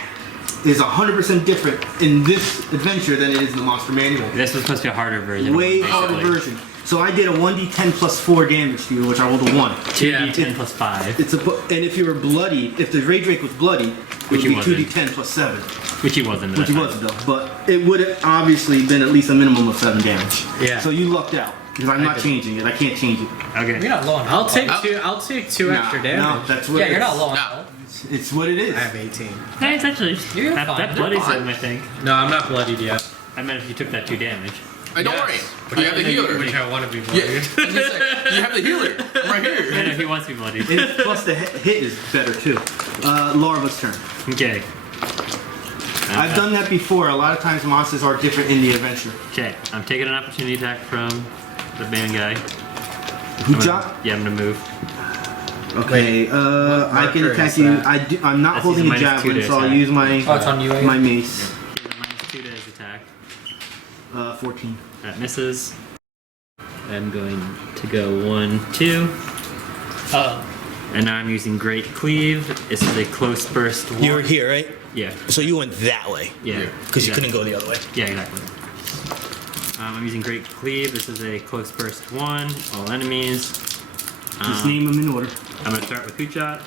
is 100% different in this adventure than it is in the monster manual. This was supposed to be a harder version. Way basically. harder version. So I did a 1d10 plus 4 damage to you, which I rolled a 1. 2d10 plus 5, It's a and if you were bloody, if the Ray Drake was bloody, it would he be wasn't. 2d10 plus 7, which he wasn't. at which that he time. wasn't though. But it would have obviously been at least a minimum of 7 damage. Yeah. So you lucked out because I'm not did. changing it. I can't change it. Okay. You're not low on I'll health. take Oh. 2. I'll take 2 extra No, damage. that's what. Yeah, it you're is. not low on No. health. It's what it is. I have 18. Hey, it's actually You're that fine. bloodies Fine. him, I think. No, I'm not bloodied yet. I meant if you took that 2 damage. Hey, don't worry. But You have the healer. Which I want to be Yeah, bloodied. I was gonna say, you have the healer right I here. know he wants to be bloodied. And plus the hit is better too. Larva's turn. Okay. I've done that before. A lot of times monsters are different in the adventure. Okay, I'm taking an opportunity attack from the band guy. Hut-Jat? Yeah, I'm gonna move. Okay, what I can marker attack is you. that? I'm not That's holding a minus 2 javelin, to so I'll attack. use my Oh, it's on you. my mace. He's a -2 to his attack. 14. That misses. I'm going to go 1, 2. And now I'm using Great Cleave. This is a close burst one. You were here, right? Yeah. So you went that way Yeah. because you exactly. couldn't go the other way. Yeah, exactly. I'm using Great Cleave. This is a close burst 1. All enemies. Just name them in order. I'm going to start with Hut-Jat.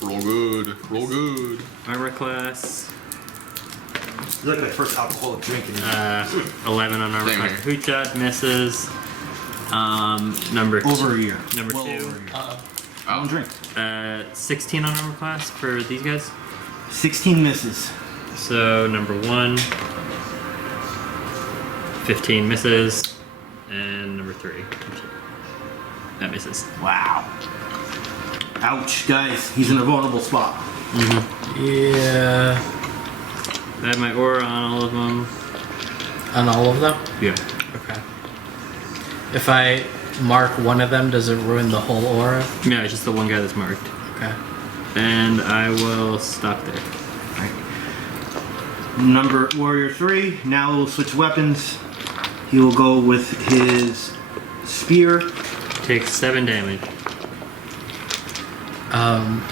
Roll good. Roll good. Armor class. It's like my first alcoholic drinking. 11 on armor Same class. here. Hut-Jat misses. Number Over a year. Number Well 2. over a year. Oh. Don't drink. 16 on armor class for these guys. 16 misses. So number 1. 15 misses. And number 3. That misses. Wow. Ouch, guys. He's in a vulnerable spot. Yeah. I have my aura on all of them. On all of them? Yeah. Okay. If I mark one of them, does it ruin the whole aura? Yeah, it's just the one guy that's marked. Okay. And I will stop there. Number Warrior 3. Now we'll switch weapons. He will go with his spear. Takes 7 damage.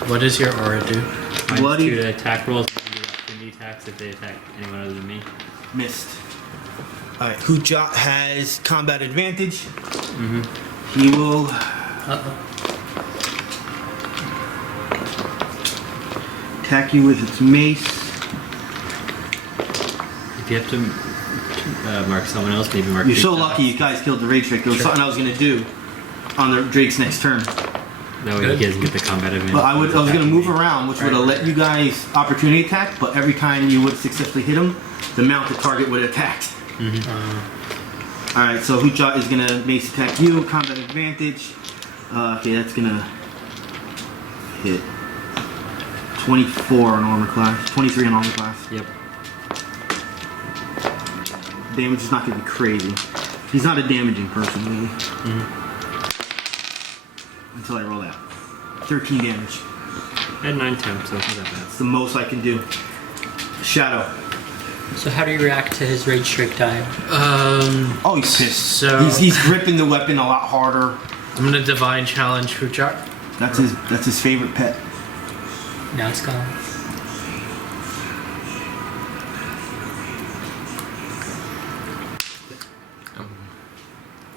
What does your aura do? -2 Bloody. to attack rolls. And do opportunity attacks if they attack anyone other than me. Missed. Alright, Hut-Jat has combat advantage. He will attack you with its mace. If you have to mark someone else. Maybe mark. You're so Hut-Jat. lucky you guys killed the Rage Drake. There was something I was gonna do on the Drake's next turn. That way he doesn't get the combat advantage. But I was gonna move around, which would have let you guys opportunity attack, but every time you would successfully hit him, the mounted target would attack. Alright, so Hut-Jat is gonna mace attack you, combat advantage. Okay, that's gonna hit 24 on armor class, 23 on armor class. Yep. Damage is not gonna be crazy. He's not a damaging person, really. Until I roll that. 13 damage. I had 9 temp, so it's not that bad. That's the most I can do. Shadow. So how do you react to his rage streak dying? Oh, he's pissed. So- he's gripping the weapon a lot harder. I'm gonna divine challenge Hut-Jat. That's his favorite pet. Now it's gone.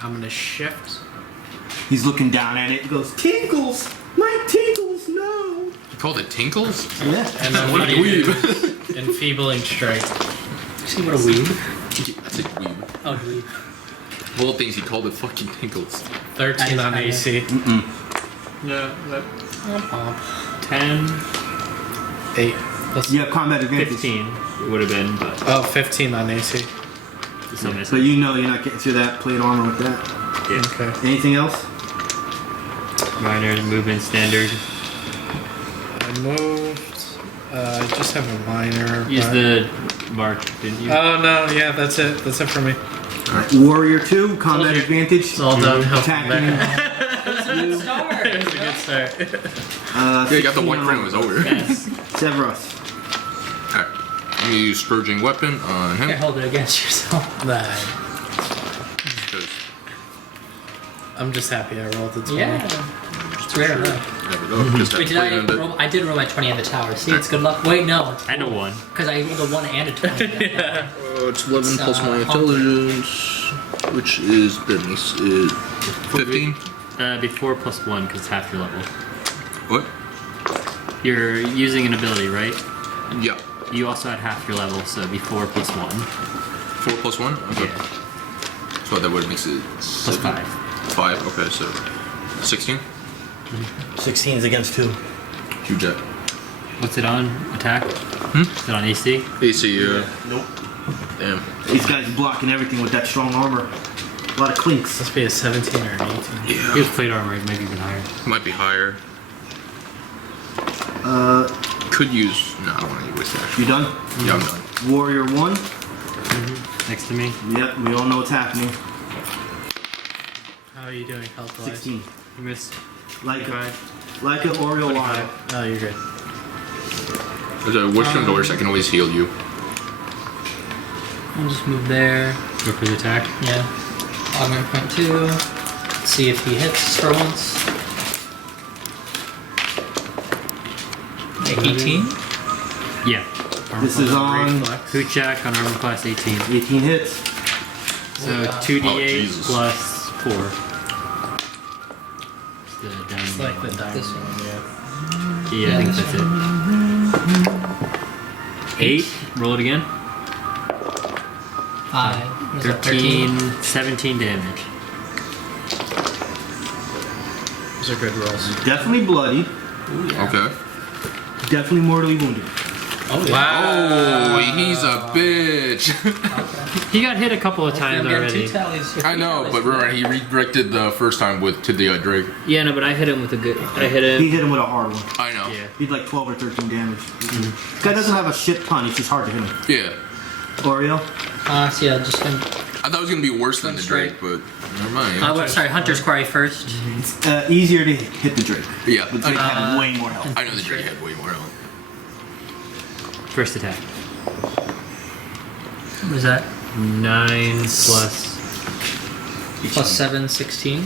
I'm gonna shift. He's looking down at it. He goes, "Tinkles, my tinkles, no." You called it Tinkles? Yeah. And I'm What a gonna use enfeebling strike. See what a weeb? I said weeb. Oh, weeb. Of all things, he called it fucking Tinkles. 13 on Nice. AC. Yeah. 10, 8. You have combat advantage. 15 it would have been, but Oh, 15 on AC. still So missing. you know you're not getting through that plate armor with that. Yeah. Okay. Anything else? Minor movement standard. I moved. I just have a minor. Use but- the mark, didn't you? Oh no, yeah, that's it. That's it for me. Warrior 2, combat advantage. It's all done. Attacking. It was a good start. Yeah, you got the 16 white on print, it was over. Yes. Sevras. Alright. I'm gonna use Scourging Weapon on You him. can't hold it against yourself. Nah, 'Cause I'm just happy I rolled the 20. Yeah. It's rare enough. there we go. Just Wait, did I roll? I did roll my 20 on the tower. See, it's good luck. Wait, no. I know one. Because I rolled a 1 and a 20. Yeah. It's 11 It's, plus my humble. intelligence, which is goodness, is 15. Before +1, because it's half your level. What? You're using an ability, right? Yeah. You also had half your level, so before +1. 4 plus 1? Okay. Yeah. So that would makes it Plus 5. 5, okay, so 16. 16 is against 2. Hut-Jat. What's it on? Attack? Is it on AC? AC, Nope. damn. These guys blocking everything with that strong armor. A lot of clinks. Must be a 17 or an 18. Yeah. He has plate armor, maybe even higher. Might be higher. Could use. No, I don't want to waste that. You done? Yeah, I'm done. Warrior 1. Next to me. Yep, we all know what's happening. How are you doing health-wise? 16. You missed. Lyca, Auriel, Lyle. Oh, you're good. There's a wisdom doors. I can always heal you. I'll just move there. Go for the attack. Yeah. Augment point 2. See if he hits for once. 18? Yeah. This is on Reflex. Hut-Jat on armor class 18. 18 hits. So Wow. 2d8 Jesus. plus 4. It's the down It's like the one. diamond This one, yeah. Yeah, I think this that's it. 8. Roll it again. 5. What is that, 13, 17 damage. Those are good rolls. Definitely bloody. Okay. Definitely mortally wounded. Oh, Oh, he's a bitch. He got hit a couple of times I'm getting already. 2 tallies. I know, but remember he redirected the first time with to the Drake. Yeah, no, but I hit him with a good. I hit He him. hit him with a hard one. I know. Yeah. He'd like 12 or 13 damage. This guy doesn't have a shit ton. It's just hard to hit him. Yeah. Auriel? So yeah, just been. I thought it was gonna be worse than the Drake, but never mind. Sorry, Hunter's Quarry first. Easier to hit the Drake. Yeah, The Drake had way more health. I know the Drake had way more health. First attack. What is that? 9 plus. Plus 7, 16.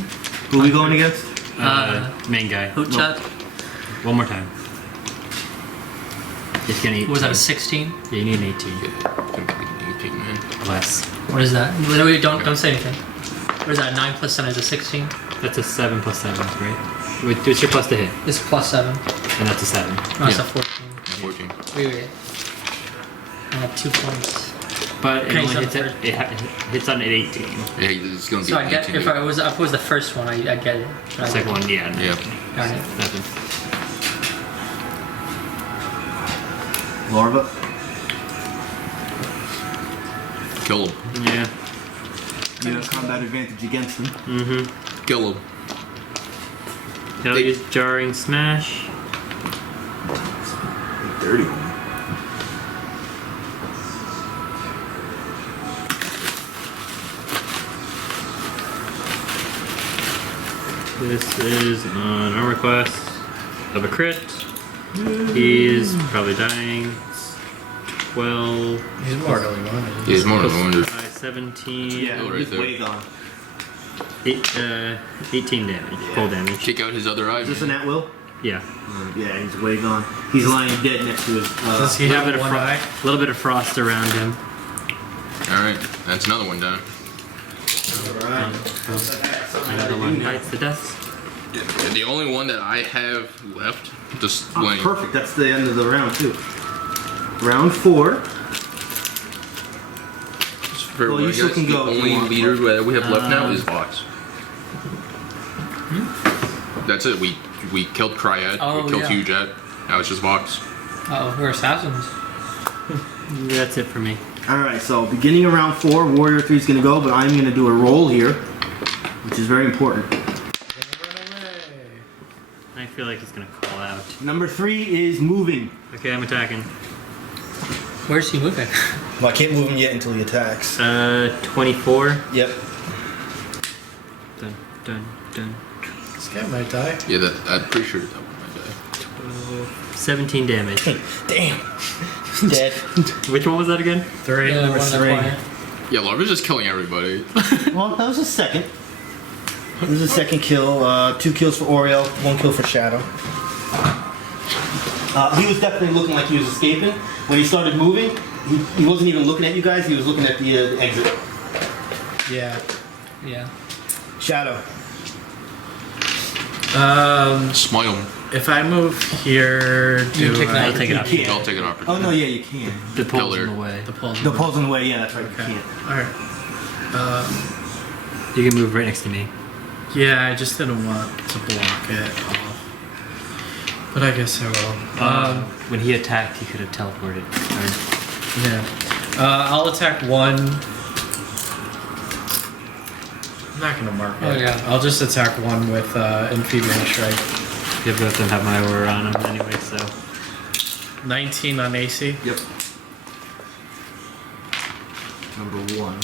Who are we going against? Main guy. Hut-Jat. One more time. Just gonna eat. What was that, a 16? Yeah, you need an 18. Gonna be like an 18, man. Less. What is that? No, wait, don't say anything. What is that, 9 plus 7 is a 16? That's a 7 plus 7, right? What's your plus to hit? It's plus 7. And that's a 7. No, it's Yeah. a 14. 14. Wait. I have 2 points. But it Okay, only so hits, the it hits on an 18. Yeah, it's gonna be So I get 18. if I was the first one, I get it. The second one, yeah. Yeah. Got it. Nothing. Larva. Kill him. Yeah. You have combat advantage against them. Mm-hmm. Kill him. He'll They- use Jarring Smash. Dirty one. This is on armor class of a crit. He's probably dying. 12. He's mortally wounded. He's more than wounded. By 17. Yeah, right he's there. way gone. 18 damage. Full damage. Kick out his other eye. Is this an man. at-will? Yeah. Yeah, he's way gone. He's lying dead next to his. Does he little have bit of one eye? little bit of frost around him. Alright, that's another one down. Another one bites the dust. And the only one that I have left, just Oh, laying. perfect. That's the end of the round too. Round 4. Just for Well, you I still guess can the go if you only want, leader that we have left now is Vox. Hmm? That's it. We killed Cryad. Oh, we killed yeah. Hut-Jat. Now it's just Vox. Oh, we're assassins. That's it for me. All right. So beginning of round 4, Warrior 3 is going to go, but I'm going to do a roll here, which is very important. I feel like he's gonna call out. Number 3 is moving. Okay, I'm attacking. Where's he moving? Well, I can't move him yet until he attacks. 24. Yep. Dun, dun, dun. This guy might die. Yeah, I'm pretty sure that one might die. 17 damage. Damn. Dead. Which one was that again? 3. Yeah, number one in the 3. corner. Yeah, Larva's just killing everybody. Well, that was a second. This is a second kill. 2 kills for Auriel, 1 kill for Shadow. He was definitely looking like he was escaping. When he started moving, he wasn't even looking at you guys. He was looking at the exit. Yeah. Yeah. Shadow. Smile. If I move here, You do take I I'll take it You up. can't. I'll take an opportunity. Oh no, yeah, you can. The pole's Pillar. in the way. the pulse? The pole's in the way. Yeah, that's right. Okay. You can't. Alright. You can move right next to me. Yeah, I just didn't want to block it off. But I guess I will. When he attacked, he could have teleported. Yeah. I'll attack 1. I'm not gonna mark it. Oh, yeah. I'll just attack 1 with Amphibian Strike. Yeah, both of them have my aura on them anyway, so. 19 on AC. Yep. Number 1.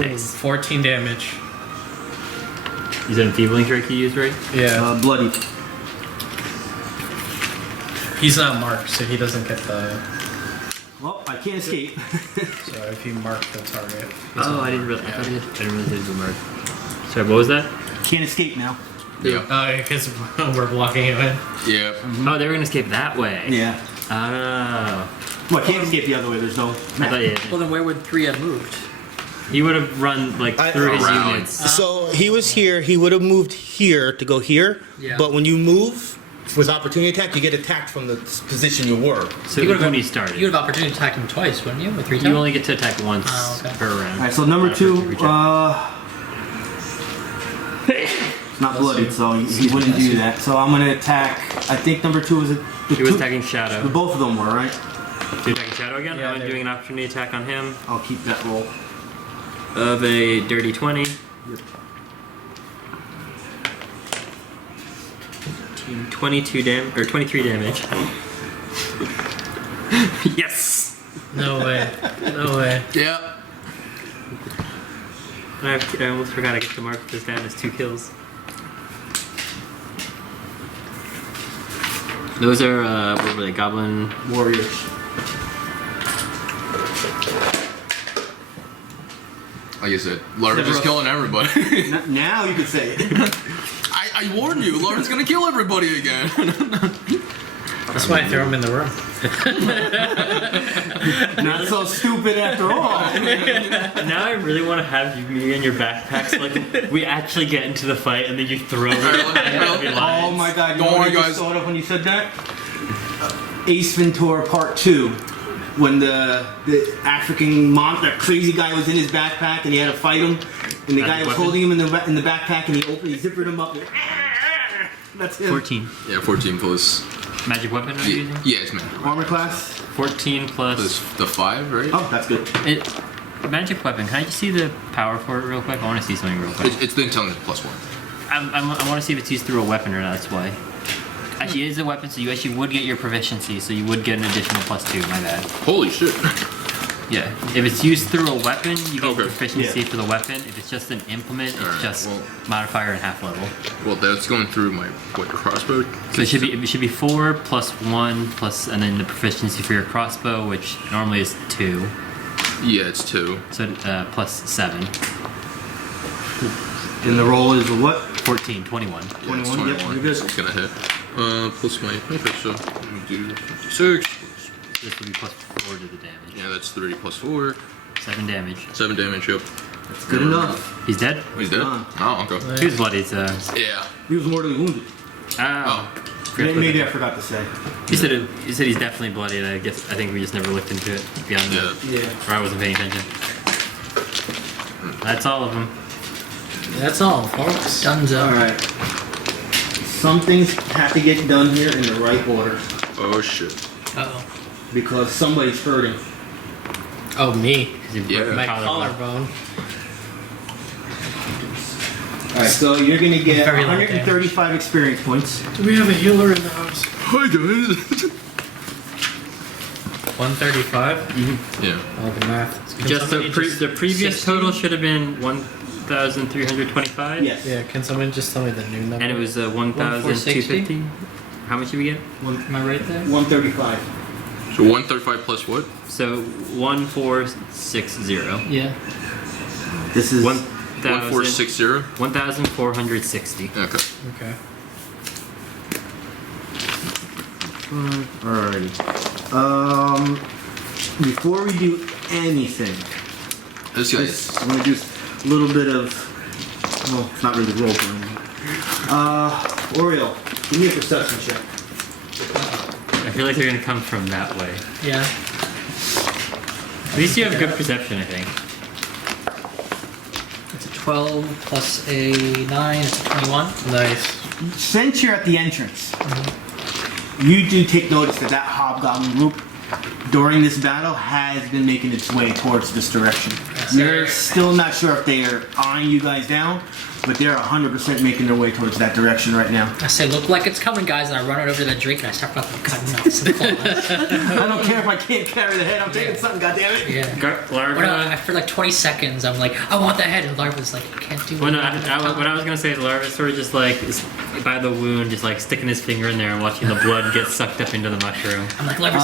Nice. 14 damage. Is it enfeebling strike you used, right? Yeah. Bloody. He's not marked, so he doesn't get the. Well, I can't escape. So if you mark the target. Oh, I didn't really. I didn't realize it was a mark. Sorry, what was that? Can't escape now. Yeah. Oh, because we're blocking him in. Yeah. Oh, they were gonna escape that way. Yeah. Oh. Well, I can't escape the other way. There's no. I thought you Well, then where would 3 have moved? he would have run like through his Around. units. So he was here. He would have moved here to go here. Yeah. But when you move with opportunity attack, you get attacked from the position you were. So You would've when got- he started, You would have opportunity to attack him twice, wouldn't you? Or 3 times? you only get to attack once Oh, okay. per round. All right. So number For 2. every check. It's not bloodied, so he wouldn't do that. So I'm gonna attack. I think number 2 was it. He was attacking Shadow. Both of them were right. You're attacking Shadow again? Yeah, I'm they're- doing an opportunity attack on him I'll keep that roll. of a dirty 20. 22 damage or 23 damage. Yes. No way. No way. Yeah. I almost forgot I get to mark this down as 2 kills. Those are what were they? Goblin. Warriors. Like I said, Larva's just Sevras. killing everybody. Now you could say it. I warned you, Larva's gonna kill everybody again. That's why I threw him in the room. Not so stupid after all. Now I really want to have me in your backpacks. Like we actually get into the fight and then you throw me. Oh my god, you Don't know what worry, I just guys. thought of when you said that? Ace Ventura Part 2. when the African that crazy guy was in his backpack and he had to fight him, and the guy was weapon? holding him in the backpack and he zippered him up. That's him. 14. Yeah, 14 plus. Magic weapon are you using? Yeah, it's man. Armor class. 14 Plus plus. the 5, right? Oh, that's good. Magic weapon. Can I just see the power for it real quick? I want to see something real quick. It's the intelligence plus 1. I want to see if it's used through a weapon or not. That's why. Actually, it is a weapon, so you actually would get your proficiency, so you would get an additional +2. My bad. Holy shit. Yeah. If it's used through a weapon, you get Okay. proficiency Yeah. for the weapon. If it's just an implement, it's Alright, just well- modifier and half level. Well, that's going through my crossbow. So it should be 4 plus 1 plus, and then the proficiency for your crossbow, which normally is 2. Yeah, it's 2. So plus 7. And the roll is what? 14, 21. Yeah, it's 21, yep, you're good. It's gonna hit. Plus my. Okay, so let me do 6. This will be plus 4 to the damage. Yeah, that's 3 plus 4. 7 damage. 7 damage, yep. That's good enough. He's dead? Oh, he's dead? Done. Oh, okay. He was bloodied, so. Yeah. He was mortally wounded. Oh. Maybe I forgot to say. He said he's definitely bloodied. I think we just never looked into it beyond that. Yeah. Yeah. Or I wasn't paying attention. That's all of them. That's all, folks. Dunzo. All right. Some things have to get done here in the right order Oh, shit. Uh-oh. because somebody's hurting. Oh, me. Yeah. My Collarbone. collarbone. All right, so you're gonna get Very low 135 experience points. Do we have a healer in the house? Hi, guys. 135? Yeah. Oh, the math. Can Just somebody the previous 16? total should have been 1,325. Yes. Yeah, can someone just tell me the new number? And it was 1,250. How much did we get? Am I right there? 135. So 135 plus what? So 1,460. Yeah. This is 1460? 1,460. Okay. Okay. Alrighty. Before we do anything, This guy's. I'm gonna do a little bit of. Well, it's not really role playing. Auriel, give me a perception check. I feel like they're gonna come from that way. Yeah. At least you have good perception, I think. It's a 12 plus a 9. It's a 21. Nice. Since you're at the entrance, you do take notice that that hobgoblin group during this battle has been making its way towards this direction. You're still not sure if they are eyeing you guys down, but they're 100% making their way towards that direction right now. I say, look like it's coming, guys, and I run it over to that drink and I start fucking cutting nuts and claws. I don't care if I can't carry the head, I'm taking something, goddammit. Yeah. Larva. When for like 20 seconds, I'm like, I want that head, and Larva's like, you can't do When it. what I was gonna say is Larva sort of just like is by the wound, just like sticking his finger in there and watching the blood get sucked up into the mushroom. I'm like, Larva's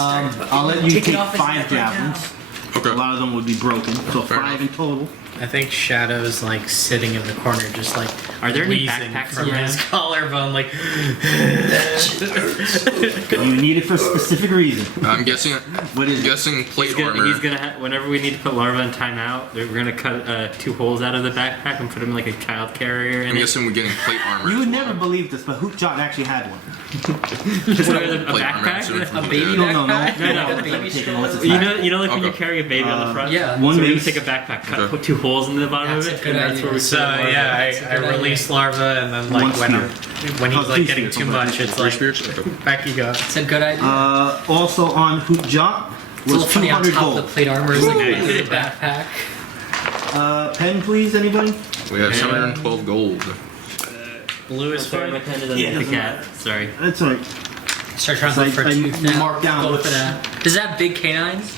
I'll let you Take it take off his 5 neck right javelins. Okay. A lot of them would be broken, so Fair 5 in total. I think Shadow's like sitting in the corner, just like Are there any wheezing backpacks from around? his collarbone, like. You need it for a specific reason. I'm guessing. What is it? Guessing plate armor. He's gonna whenever we need to put Larva in timeout, we're gonna cut 2 holes out of the backpack and put him like a child carrier in I'm it. guessing we're getting plate armor. You would as well. never believe this, but Hut-Jat actually had one. Just like a Plate armor, backpack. so if we A can baby do No, that. no, no. backpack? No, no. Like a Baby baby taking stroller? what's You know, like when you Okay. carry a baby on the front. Yeah. One So we base. take a backpack, Okay. put 2 holes in the bottom That's of a it, good and that's idea. where we So put Larva. yeah, That's a I good release Larva, and then like One when he's Oh, like 3 getting spears, too something much, like it's 3 like spears? Okay. back you go. It's a good idea. Also on Hut-Jat it's a little was funny on 200 top of gold. the plate armor is like Nice. a backpack. Pen, please, anybody? We have 712 gold. Blue is Sorry, my fine. pen is Yeah, under the doesn't cat. Sorry. That's alright. Start trying to So look for I a tooth now. marked down Go which- for that. Does that have big canines?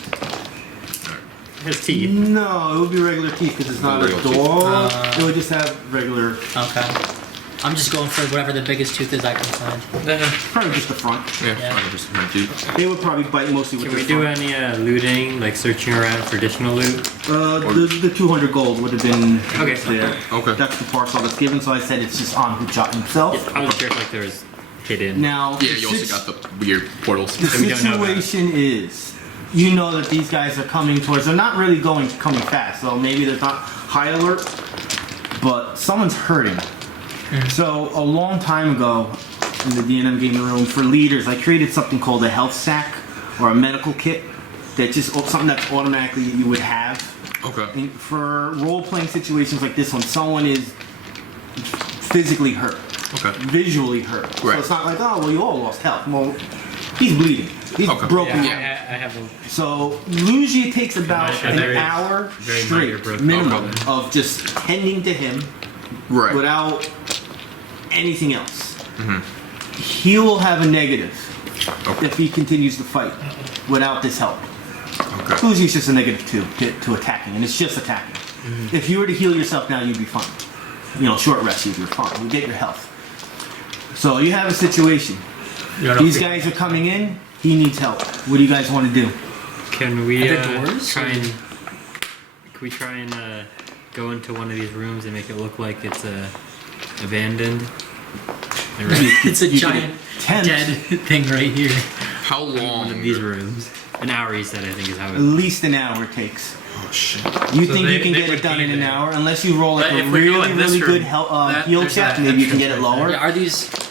His teeth. No, it would be regular teeth because it's not a Regular teeth. dog. It would just have regular, Okay. I'm just going for whatever the biggest tooth is I can find. probably just the front. Yeah, Yeah. 100% too. They would probably bite mostly with Can we their do front. any looting, like searching around for additional loot? The 200 gold would have been Okay. there. Okay. That's the parcel that's given, so I said it's just on Hut-Jat himself. I was sure if like there was hidden. Now, Yeah, you also got the weird portals. the we don't know about. situation is, you know that these guys are coming towards. They're not really coming fast, so maybe they're not high alert. But someone's hurting. So a long time ago, in the D&M gaming room for leaders, I created something called a health sack or a medical kit. That's just something that's automatically you would have. Okay. And for role-playing situations like this one, someone is physically hurt, Okay. visually hurt. So Right. it's not like, oh, well, you all lost health. Well, he's bleeding. He's Okay. broken. Yeah, I have a. So usually it takes about Very- an very- hour very minor straight broken. minimum Okay. of just tending to him Right. without anything else. He will have a negative Okay. if he continues to fight without this help. Okay. Usually it's just a negative 2 to attacking, and it's just attacking. If you were to heal yourself now, you'd be fine. You know, short rest, you'd be fine. You get your health. So you have a situation. These guys are coming in. He needs help. What do you guys want to do? Can we Are there doors, try or- and go into one of these rooms and make it look like it's abandoned? And It's a You giant can dead thing right here. How one long? of these rooms. An hour, he said, I think is how At it. least an hour it takes. Oh shit. You So think they- you can they get it would done be in an there. hour, unless you roll like But a if we go really, in this really good room, that- heal there's check. that Maybe you can get it entrance right lower. Yeah,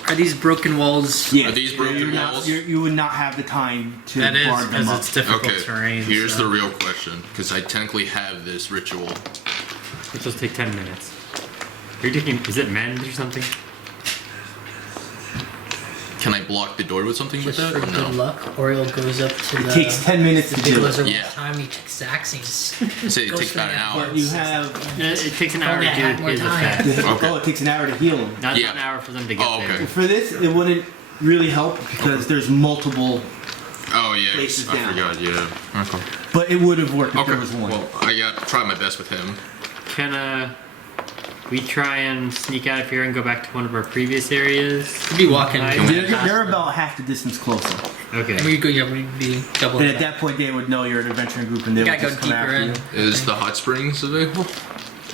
are these broken walls? Yeah. Are these broken You're not- walls? you would not have the time to That is guard them because up. it's difficult Okay. terrain. Here's so. the real question, because I technically have this ritual. Let's just take 10 minutes. Are you taking? Is it mend or something? Can I block the door with something with Just that, for or good no? luck, Auriel goes up to It the. takes 10 minutes the to big do it. lizard Yeah. one time. He takes Zax and Say it goes takes for about an that. hour. But you have. It takes an hour Only to I had do more his time. effect. Okay. Oh, it takes an hour to heal them. Not Yeah. an hour for them to get Oh, okay. there. For this, it wouldn't really help because there's multiple, Oh yeah, Places I down. forgot. Yeah. Okay. but it would have worked if Okay. there was one. Well, I got try my best with him. Can we try and sneak out of here and go back to one of our previous areas? We'd be walking. Can we- They're about half the distance closer. Okay. And we go. Yeah, we'd be doubling. And at that point, they would know you're an adventuring group and they We would gotta go just come deeper after in. you. Is the hot springs available?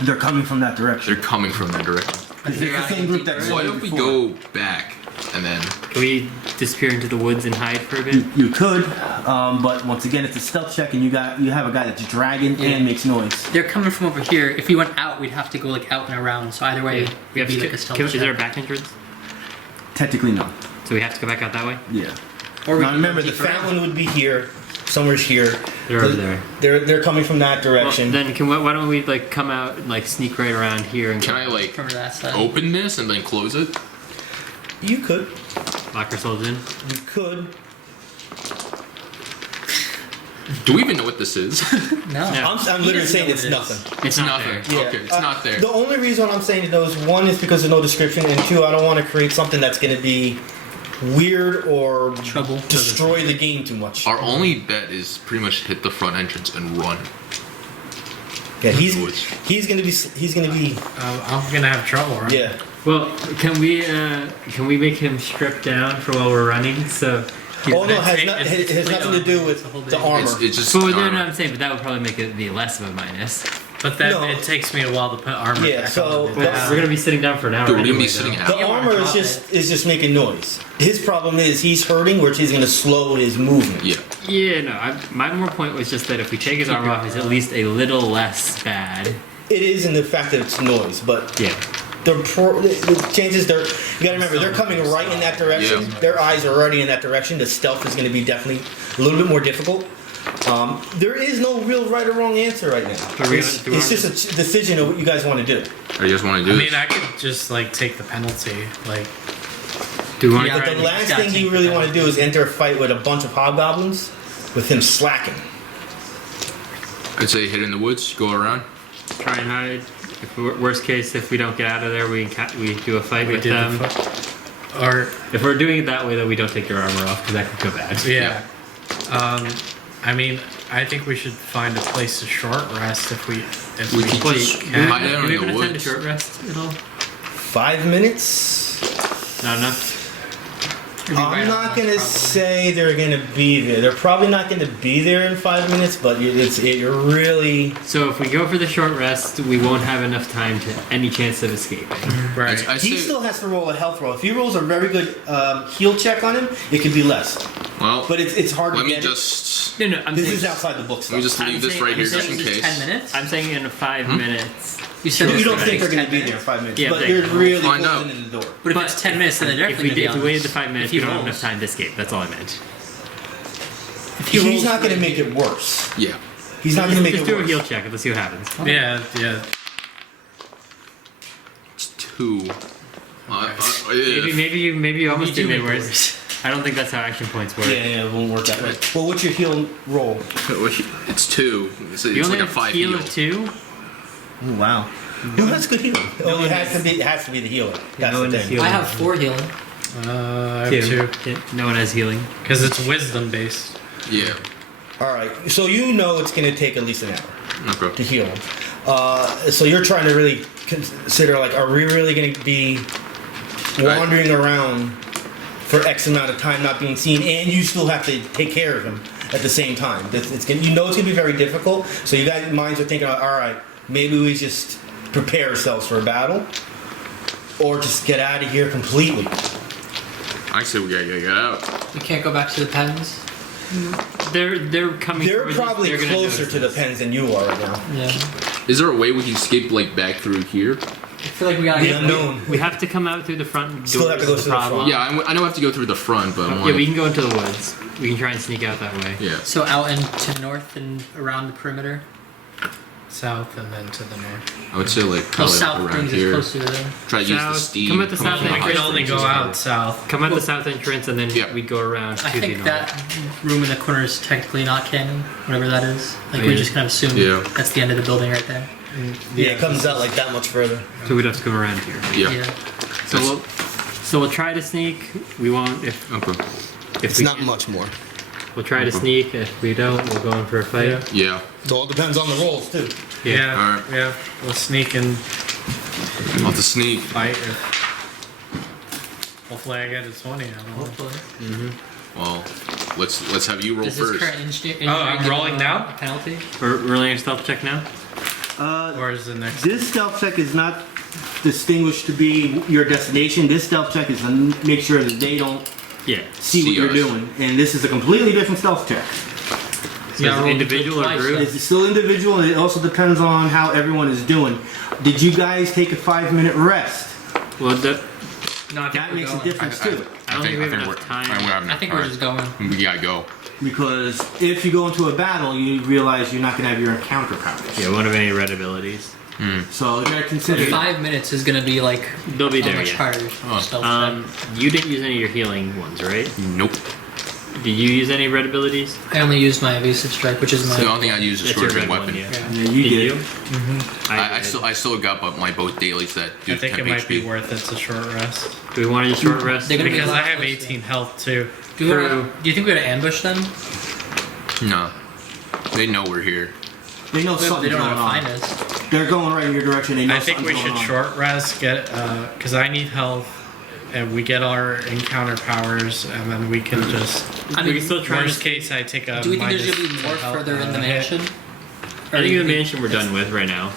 They're coming from that direction. They're coming from that direction. It's the same group that Why don't we go back and then? Can we disappear into the woods and hide for a bit? You could, but once again, it's a stealth check, and you have a guy that's dragging and makes noise. They're coming from over here. If we went out, we'd have to go like out and around. So either way, We have it'd be to. like a stealth Is there a check. back entrance? Technically, no. So we have to go back out that way. Yeah. Or we Now can remember, go the deeper fat in. one would be here. Somewhere's here. They're over there. They're coming from that Well, direction. then why don't we like come out and like sneak right around here and Can I like From that side. open this and then close it? You could. lock ourselves in? You could. Do we even know what this is? No. Yeah. I'm He literally doesn't saying know it's what it is. nothing. It's not nothing. there. Yeah. Okay, it's not there. The only reason I'm saying those, one is because of no description, and two, I don't want to create something that's going to be weird or Trouble. destroy the game too much. Our only bet is pretty much hit the front entrance and run. Yeah, he's Woods. gonna be I'm gonna have trouble, right? yeah. Well, can we make him strip down for while we're running? So. Oh no, It's- it has nothing to do with It's a whole the big- armor. It's just. Well, no, armor. I'm saying, but that would probably make it be less of a minus. But then No. it takes me a while to put armor Yeah, back so on. that's- We're gonna be sitting down for an hour. Dude, we're gonna anyway, be sitting though. out. The You wanna armor drop is just making noise. His problem is he's hurting, which is going to slow his movement. Yeah. Yeah, no. My more point was just that if we take his armor off, it's at least a little less bad. It is in the fact that it's noise, but Yeah. the chances you gotta remember they're coming right in that direction. Yeah. Their eyes are already in that direction. The stealth is going to be definitely a little bit more difficult. There is no real right or wrong answer right now. Are we It's, gonna- it's just a decision of what you guys want to do. Or you just want to I do mean, this? I could just like take the penalty. Like, Do we want Yeah. But the Alright, last gotta thing take you the really want to penalty. do is enter a fight with a bunch of hobgoblins with him slacking. I'd say hit in the woods, go around. try and hide? Worst case, if we don't get out of there, we do a fight we with did them. or If we're doing it that way, then we don't take your armor off because that could go bad. yeah. I mean, I think we should find a place to short rest if we We could Wait, just do hide we out even in the attend a woods. short rest at all? 5 minutes. Not enough. It'd be right I'm on not us, gonna probably. say they're gonna be there. They're probably not gonna be there in 5 minutes, but you're really So if we go for the short rest, we won't have enough time to any chance of escaping. right. I'd he say, still has to roll a health roll. If he rolls a very good heal check on him, it could be less. well, But it's hard let to me get. just. No, I'm This saying, is outside the book Let me stuff. just leave this right here just in This is case. 10 minutes? I'm saying in 5 minutes. You said You it's don't gonna think they're take going to be 10 there in 5 minutes, Yeah, but they- you're really Find closing out. in the door. But if But it's 10 minutes, then they're If definitely we, gonna if be we on waited us. the 5 minutes, If we he don't have rolls. enough time to escape. That's all I meant. If he he's rolls not going to really make it worse. Yeah. He's not going to make Just it do a worse. heal check. Let's see what happens. Yeah. It's 2. Maybe you almost do did it make it worse. I don't think that's how action points work. Yeah, it won't work that way. Well, what's your heal roll? It's 2. It's You only like a have 5 heal heal. of 2. Oh, wow. No, that's good healing. Oh, it has to be the healer. That's no the one is thing. healing. I have 4 healing. I have 2. Yeah, no one has healing. Because it's wisdom based. Yeah. All right, so you know it's going to take at least an hour to Okay. heal him. So you're trying to really consider, like, are we really going to be wandering around for X amount of time not being seen, and you still have to take care of him at the same time? You know it's going to be very difficult, so you guys' minds are thinking, all right, maybe we just prepare ourselves for a battle, or just get out of here completely. I say we gotta get out. We can't go back to the pens. They're coming. They're towards us. probably They're gonna closer notice to the us. pens than you are right now. Yeah. Is there a way we can escape like back through here? I feel like we gotta The get unknown. We have to come out through the front door. Still have to go is through the problem. front. Yeah, I know I have to go through the front, but I'm Yeah, like, we can go into the woods. We can try and sneak out that way. yeah. So out and to the north and around the perimeter. South and then to the north. I would say like Well, probably south around brings here. us closer to them. Try to use the South. steam. Come at the south from end. We can high only places. go out south. Come out the south entrance and then Yeah. we go around I to the think north. that room in the corner is technically not canon, whatever that is. Like Oh, we yeah. just kind of assume Yeah. that's the end of the building right there. Yeah, it comes out like that much further. So we'd have to come around here. Yeah. So we'll try to sneak. We won't if Okay. It's we not can't. much more. We'll try to sneak. If we don't, we'll go in for a fight. Yeah. Yeah. It all depends on the rolls too. Yeah. Alright. Yeah. We'll sneak and I'll have to sneak. fight. Hopefully I get a 20. I don't know. Hopefully. Well, let's have you roll Does this first. current engineering I'm give rolling a now? penalty? We're rolling a stealth check now. Or is the next? This stealth check is not distinguished to be your destination. This stealth check is to make sure that they don't Yeah. see what See you're us. doing. And this is a completely different stealth check. So Yeah, is it roll individual or twice, group? It's still individual, and it also depends on how everyone is doing. Did you guys take a 5-minute rest? Well, No, I think That we're makes a going. difference too. I don't think we have enough we're- time. I have I enough think we're time. just going. We gotta go. Because if you go into a battle, you realize you're not going to have your encounter powers. Yeah, we won't have any red abilities. So you got to consider. 5 minutes is gonna be like They'll be so there. much Yeah. harder. Oh. Stealth You didn't use any of your healing ones, right? Nope. Did you use any red abilities? check. I only used my evasive strike, which is my. The only thing I use is That's your sword red and weapon. one, yeah. Yeah. Yeah, you Did did. you? I still got my both dailies that do I think 10 it might HP. be worth it to short rest. Do we want to just short rest? They're gonna be Because a I lot have closer. 18 health too. Do you think we gotta ambush them? No. They know we're here. They know They something's don't know going how on. to find us. They're going right in your direction. They know I think we something's should going on. short rest, get because I need health, and we get our encounter powers, and then we can just. I we mean, can still try Worst to. case, I take a. do we think there's gonna be minus more to help, further in the hit. mansion? I think the mansion we're done with right now.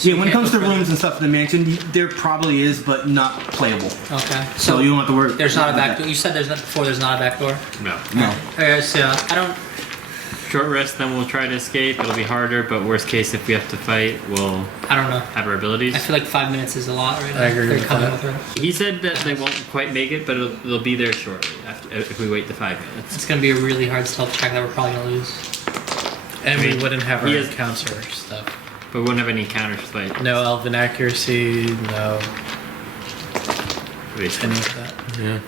Yeah, when it can't comes go to further. rooms and stuff in the mansion, there probably is, but not playable. Okay. So you don't have to worry. There's not a about back door. You said there's not before. There's not a back door. No. No. Okay, so I don't. Short rest, then we'll try to escape. It'll be harder, but worst case, if we have to fight, we'll I don't know. have our abilities. I feel like 5 minutes is a lot right now. I agree They're with coming that. with her. He said that they won't quite make it, but they'll be there shortly after, if we wait the 5 minutes. It's gonna be a really hard stealth check that we're probably gonna lose. And I mean, we wouldn't have our he is- encounter stuff. But we won't have any encounters to fight. No elven accuracy, no Basically. any of that. Yeah.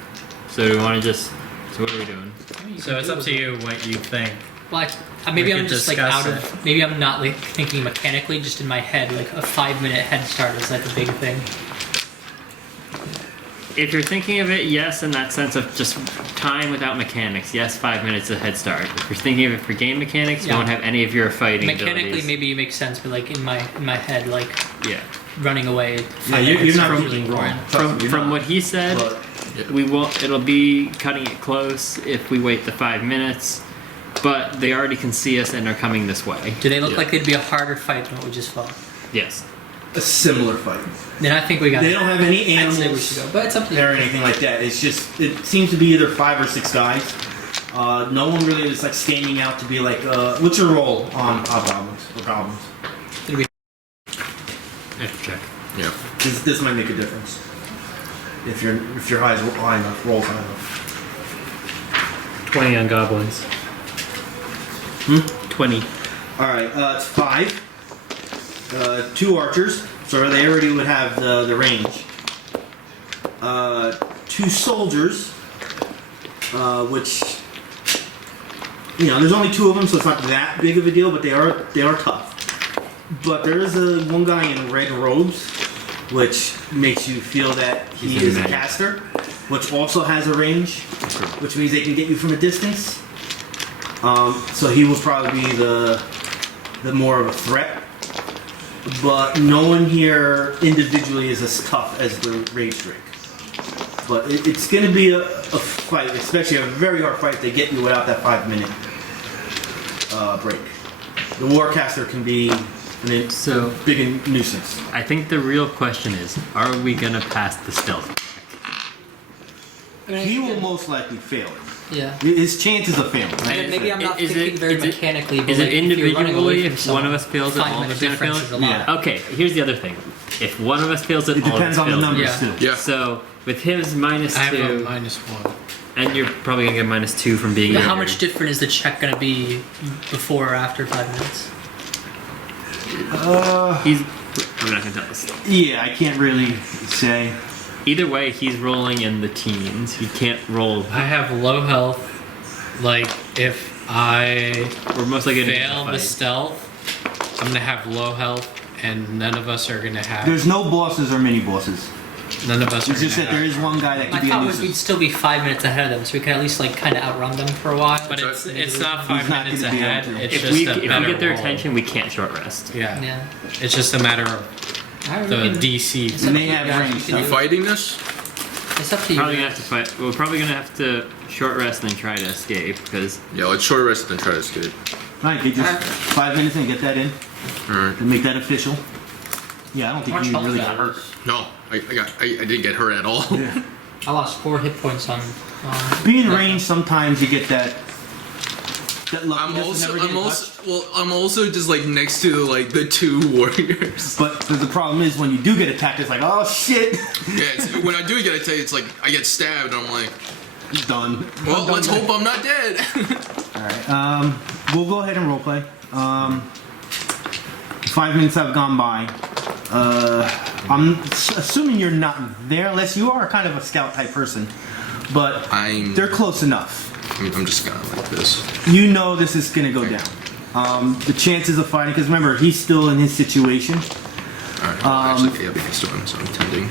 So do we want to just? So what are we doing? So it's up to you what you think. Like maybe We I'm could just like discuss out of. Maybe I'm not like thinking mechanically. Just in my head, like a 5 minute head start is like a big thing. If you're thinking of it, yes, in that sense of just time without mechanics, yes, 5 minutes a head start. If you're thinking of it for game mechanics, you Yeah. won't have any of your fighting Mechanically, abilities. maybe it makes sense, but like in my head, like Yeah. running away. Yeah, 5 you're minutes not is thinking really wrong. important. Trust me, you're From not. what he said, But we won't. It'll be cutting it close if we wait the 5 minutes. But they already can see us and are coming this way. Do they look Yeah. like they'd be a harder fight than what we just fought? Yes. a similar fight. Then I think we got. They don't have any I'd say we animals should go, but it's up to or you. anything like that. It's just it seems to be either 5 or 6 guys. No one really is like standing out to be like, what's your role on goblins or goblins? I have to check. Yeah. This might make a difference. If your high enough, rolls high enough. 20 on goblins. 20. All right, it's 5. 2 archers, so they already would have the range. 2 soldiers, which there's only 2 of them, so it's not that big of a deal, but they are tough. But there is one guy in red robes, which makes you feel that he is a caster, which also has a range, which means they can get you from a distance. So he will probably be the more of a threat. But no one here individually is as tough as the Rage Drake. But it's going to be a fight, especially a very hard fight to get you without that 5-minute break. The Warcaster can be a big nuisance. I think the real question is, are we gonna pass the stealth? He will most likely fail it. Yeah. His chances of failing. Maybe I'm not thinking very mechanically. But Is it like, if you're running away individually? from If someone, one of us fails it, 5 all of minute us gonna fail difference it? is a lot. Yeah. Okay, here's the other thing. If one of us fails it, It all depends of us on the fails numbers Yeah. too. Yeah. So with his minus I have a 2, -1. and you're probably gonna get minus 2 from being. But how injured. much different is the check going to be before or after 5 minutes? He's. I'm not gonna tell us. Yeah, I can't really say. Either way, he's rolling in the teens. He can't roll. I have low health. Like, if I We're most likely gonna fail the fight. stealth, I'm gonna have low health, and none of us are gonna have. There's no bosses or mini bosses. None of us are It's just gonna that there have. is one guy that My can be a thought was we'd nuisance. still be 5 minutes ahead of them, so we could at least like kind of outrun them for a while. But it's not 5 He's not minutes gonna be ahead. able to. It's If just we a if we better get their roll. attention, we can't short rest. Yeah. Yeah. It's just a matter of Alright, the we can- DC. it's And up they to you have guys, range we can You do it. fighting this? It's up to you. Probably gonna guys. have to fight. We're probably gonna have to short rest and then try to escape because Yeah, let's short rest and try to escape. Alright, get just 5 minutes and get that in. Alright. And make that official. Yeah, I don't think How much you health really do got I hurt. lose? No, I didn't get hurt at all. Yeah. I lost 4 hit points on. Being ranged, sometimes you get that luckiness of never getting touched. I'm also just like next to like the 2 warriors. But the problem is when you do get attacked, it's like, oh shit, Yeah, when I do get attacked, it's like I get stabbed. And I'm like, done. well, let's hope I'm not dead. All right. We'll go ahead and roleplay. 5 minutes have gone by. I'm assuming you're not there, unless you are kind of a scout type person. But they're close enough. I'm just gonna like this. You know this is gonna go down. The chances of fighting, because remember he's still in his situation. Alright, well, actually, yeah, next to him, so I'm tending.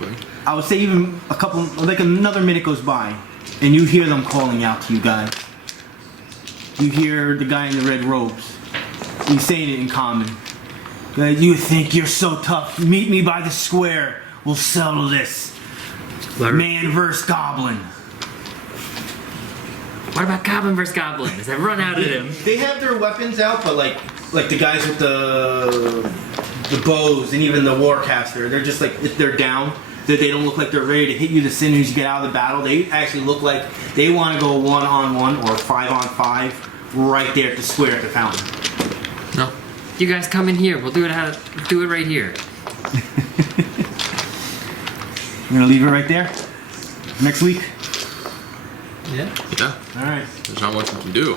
Okay. I would say even another minute goes by, and you hear them calling out to you guys. You hear the guy in the red robes. He's saying it in common. You think you're so tough? Meet me by the square. We'll settle this. Man versus Goblin. what about Goblin versus Goblin? Has I run out of him? They have their weapons out, but like the guys with the bows and even the Warcaster, they're just like they're down. They don't look like they're ready to hit you as soon as you get out of the battle. They actually look like they want to go 1-on-1 or 5-on-5 right there at the square at the fountain. No. You guys come in here. We'll do it right here. We're gonna leave it right there. Next week. Yeah. Yeah, All right. there's not much we can do.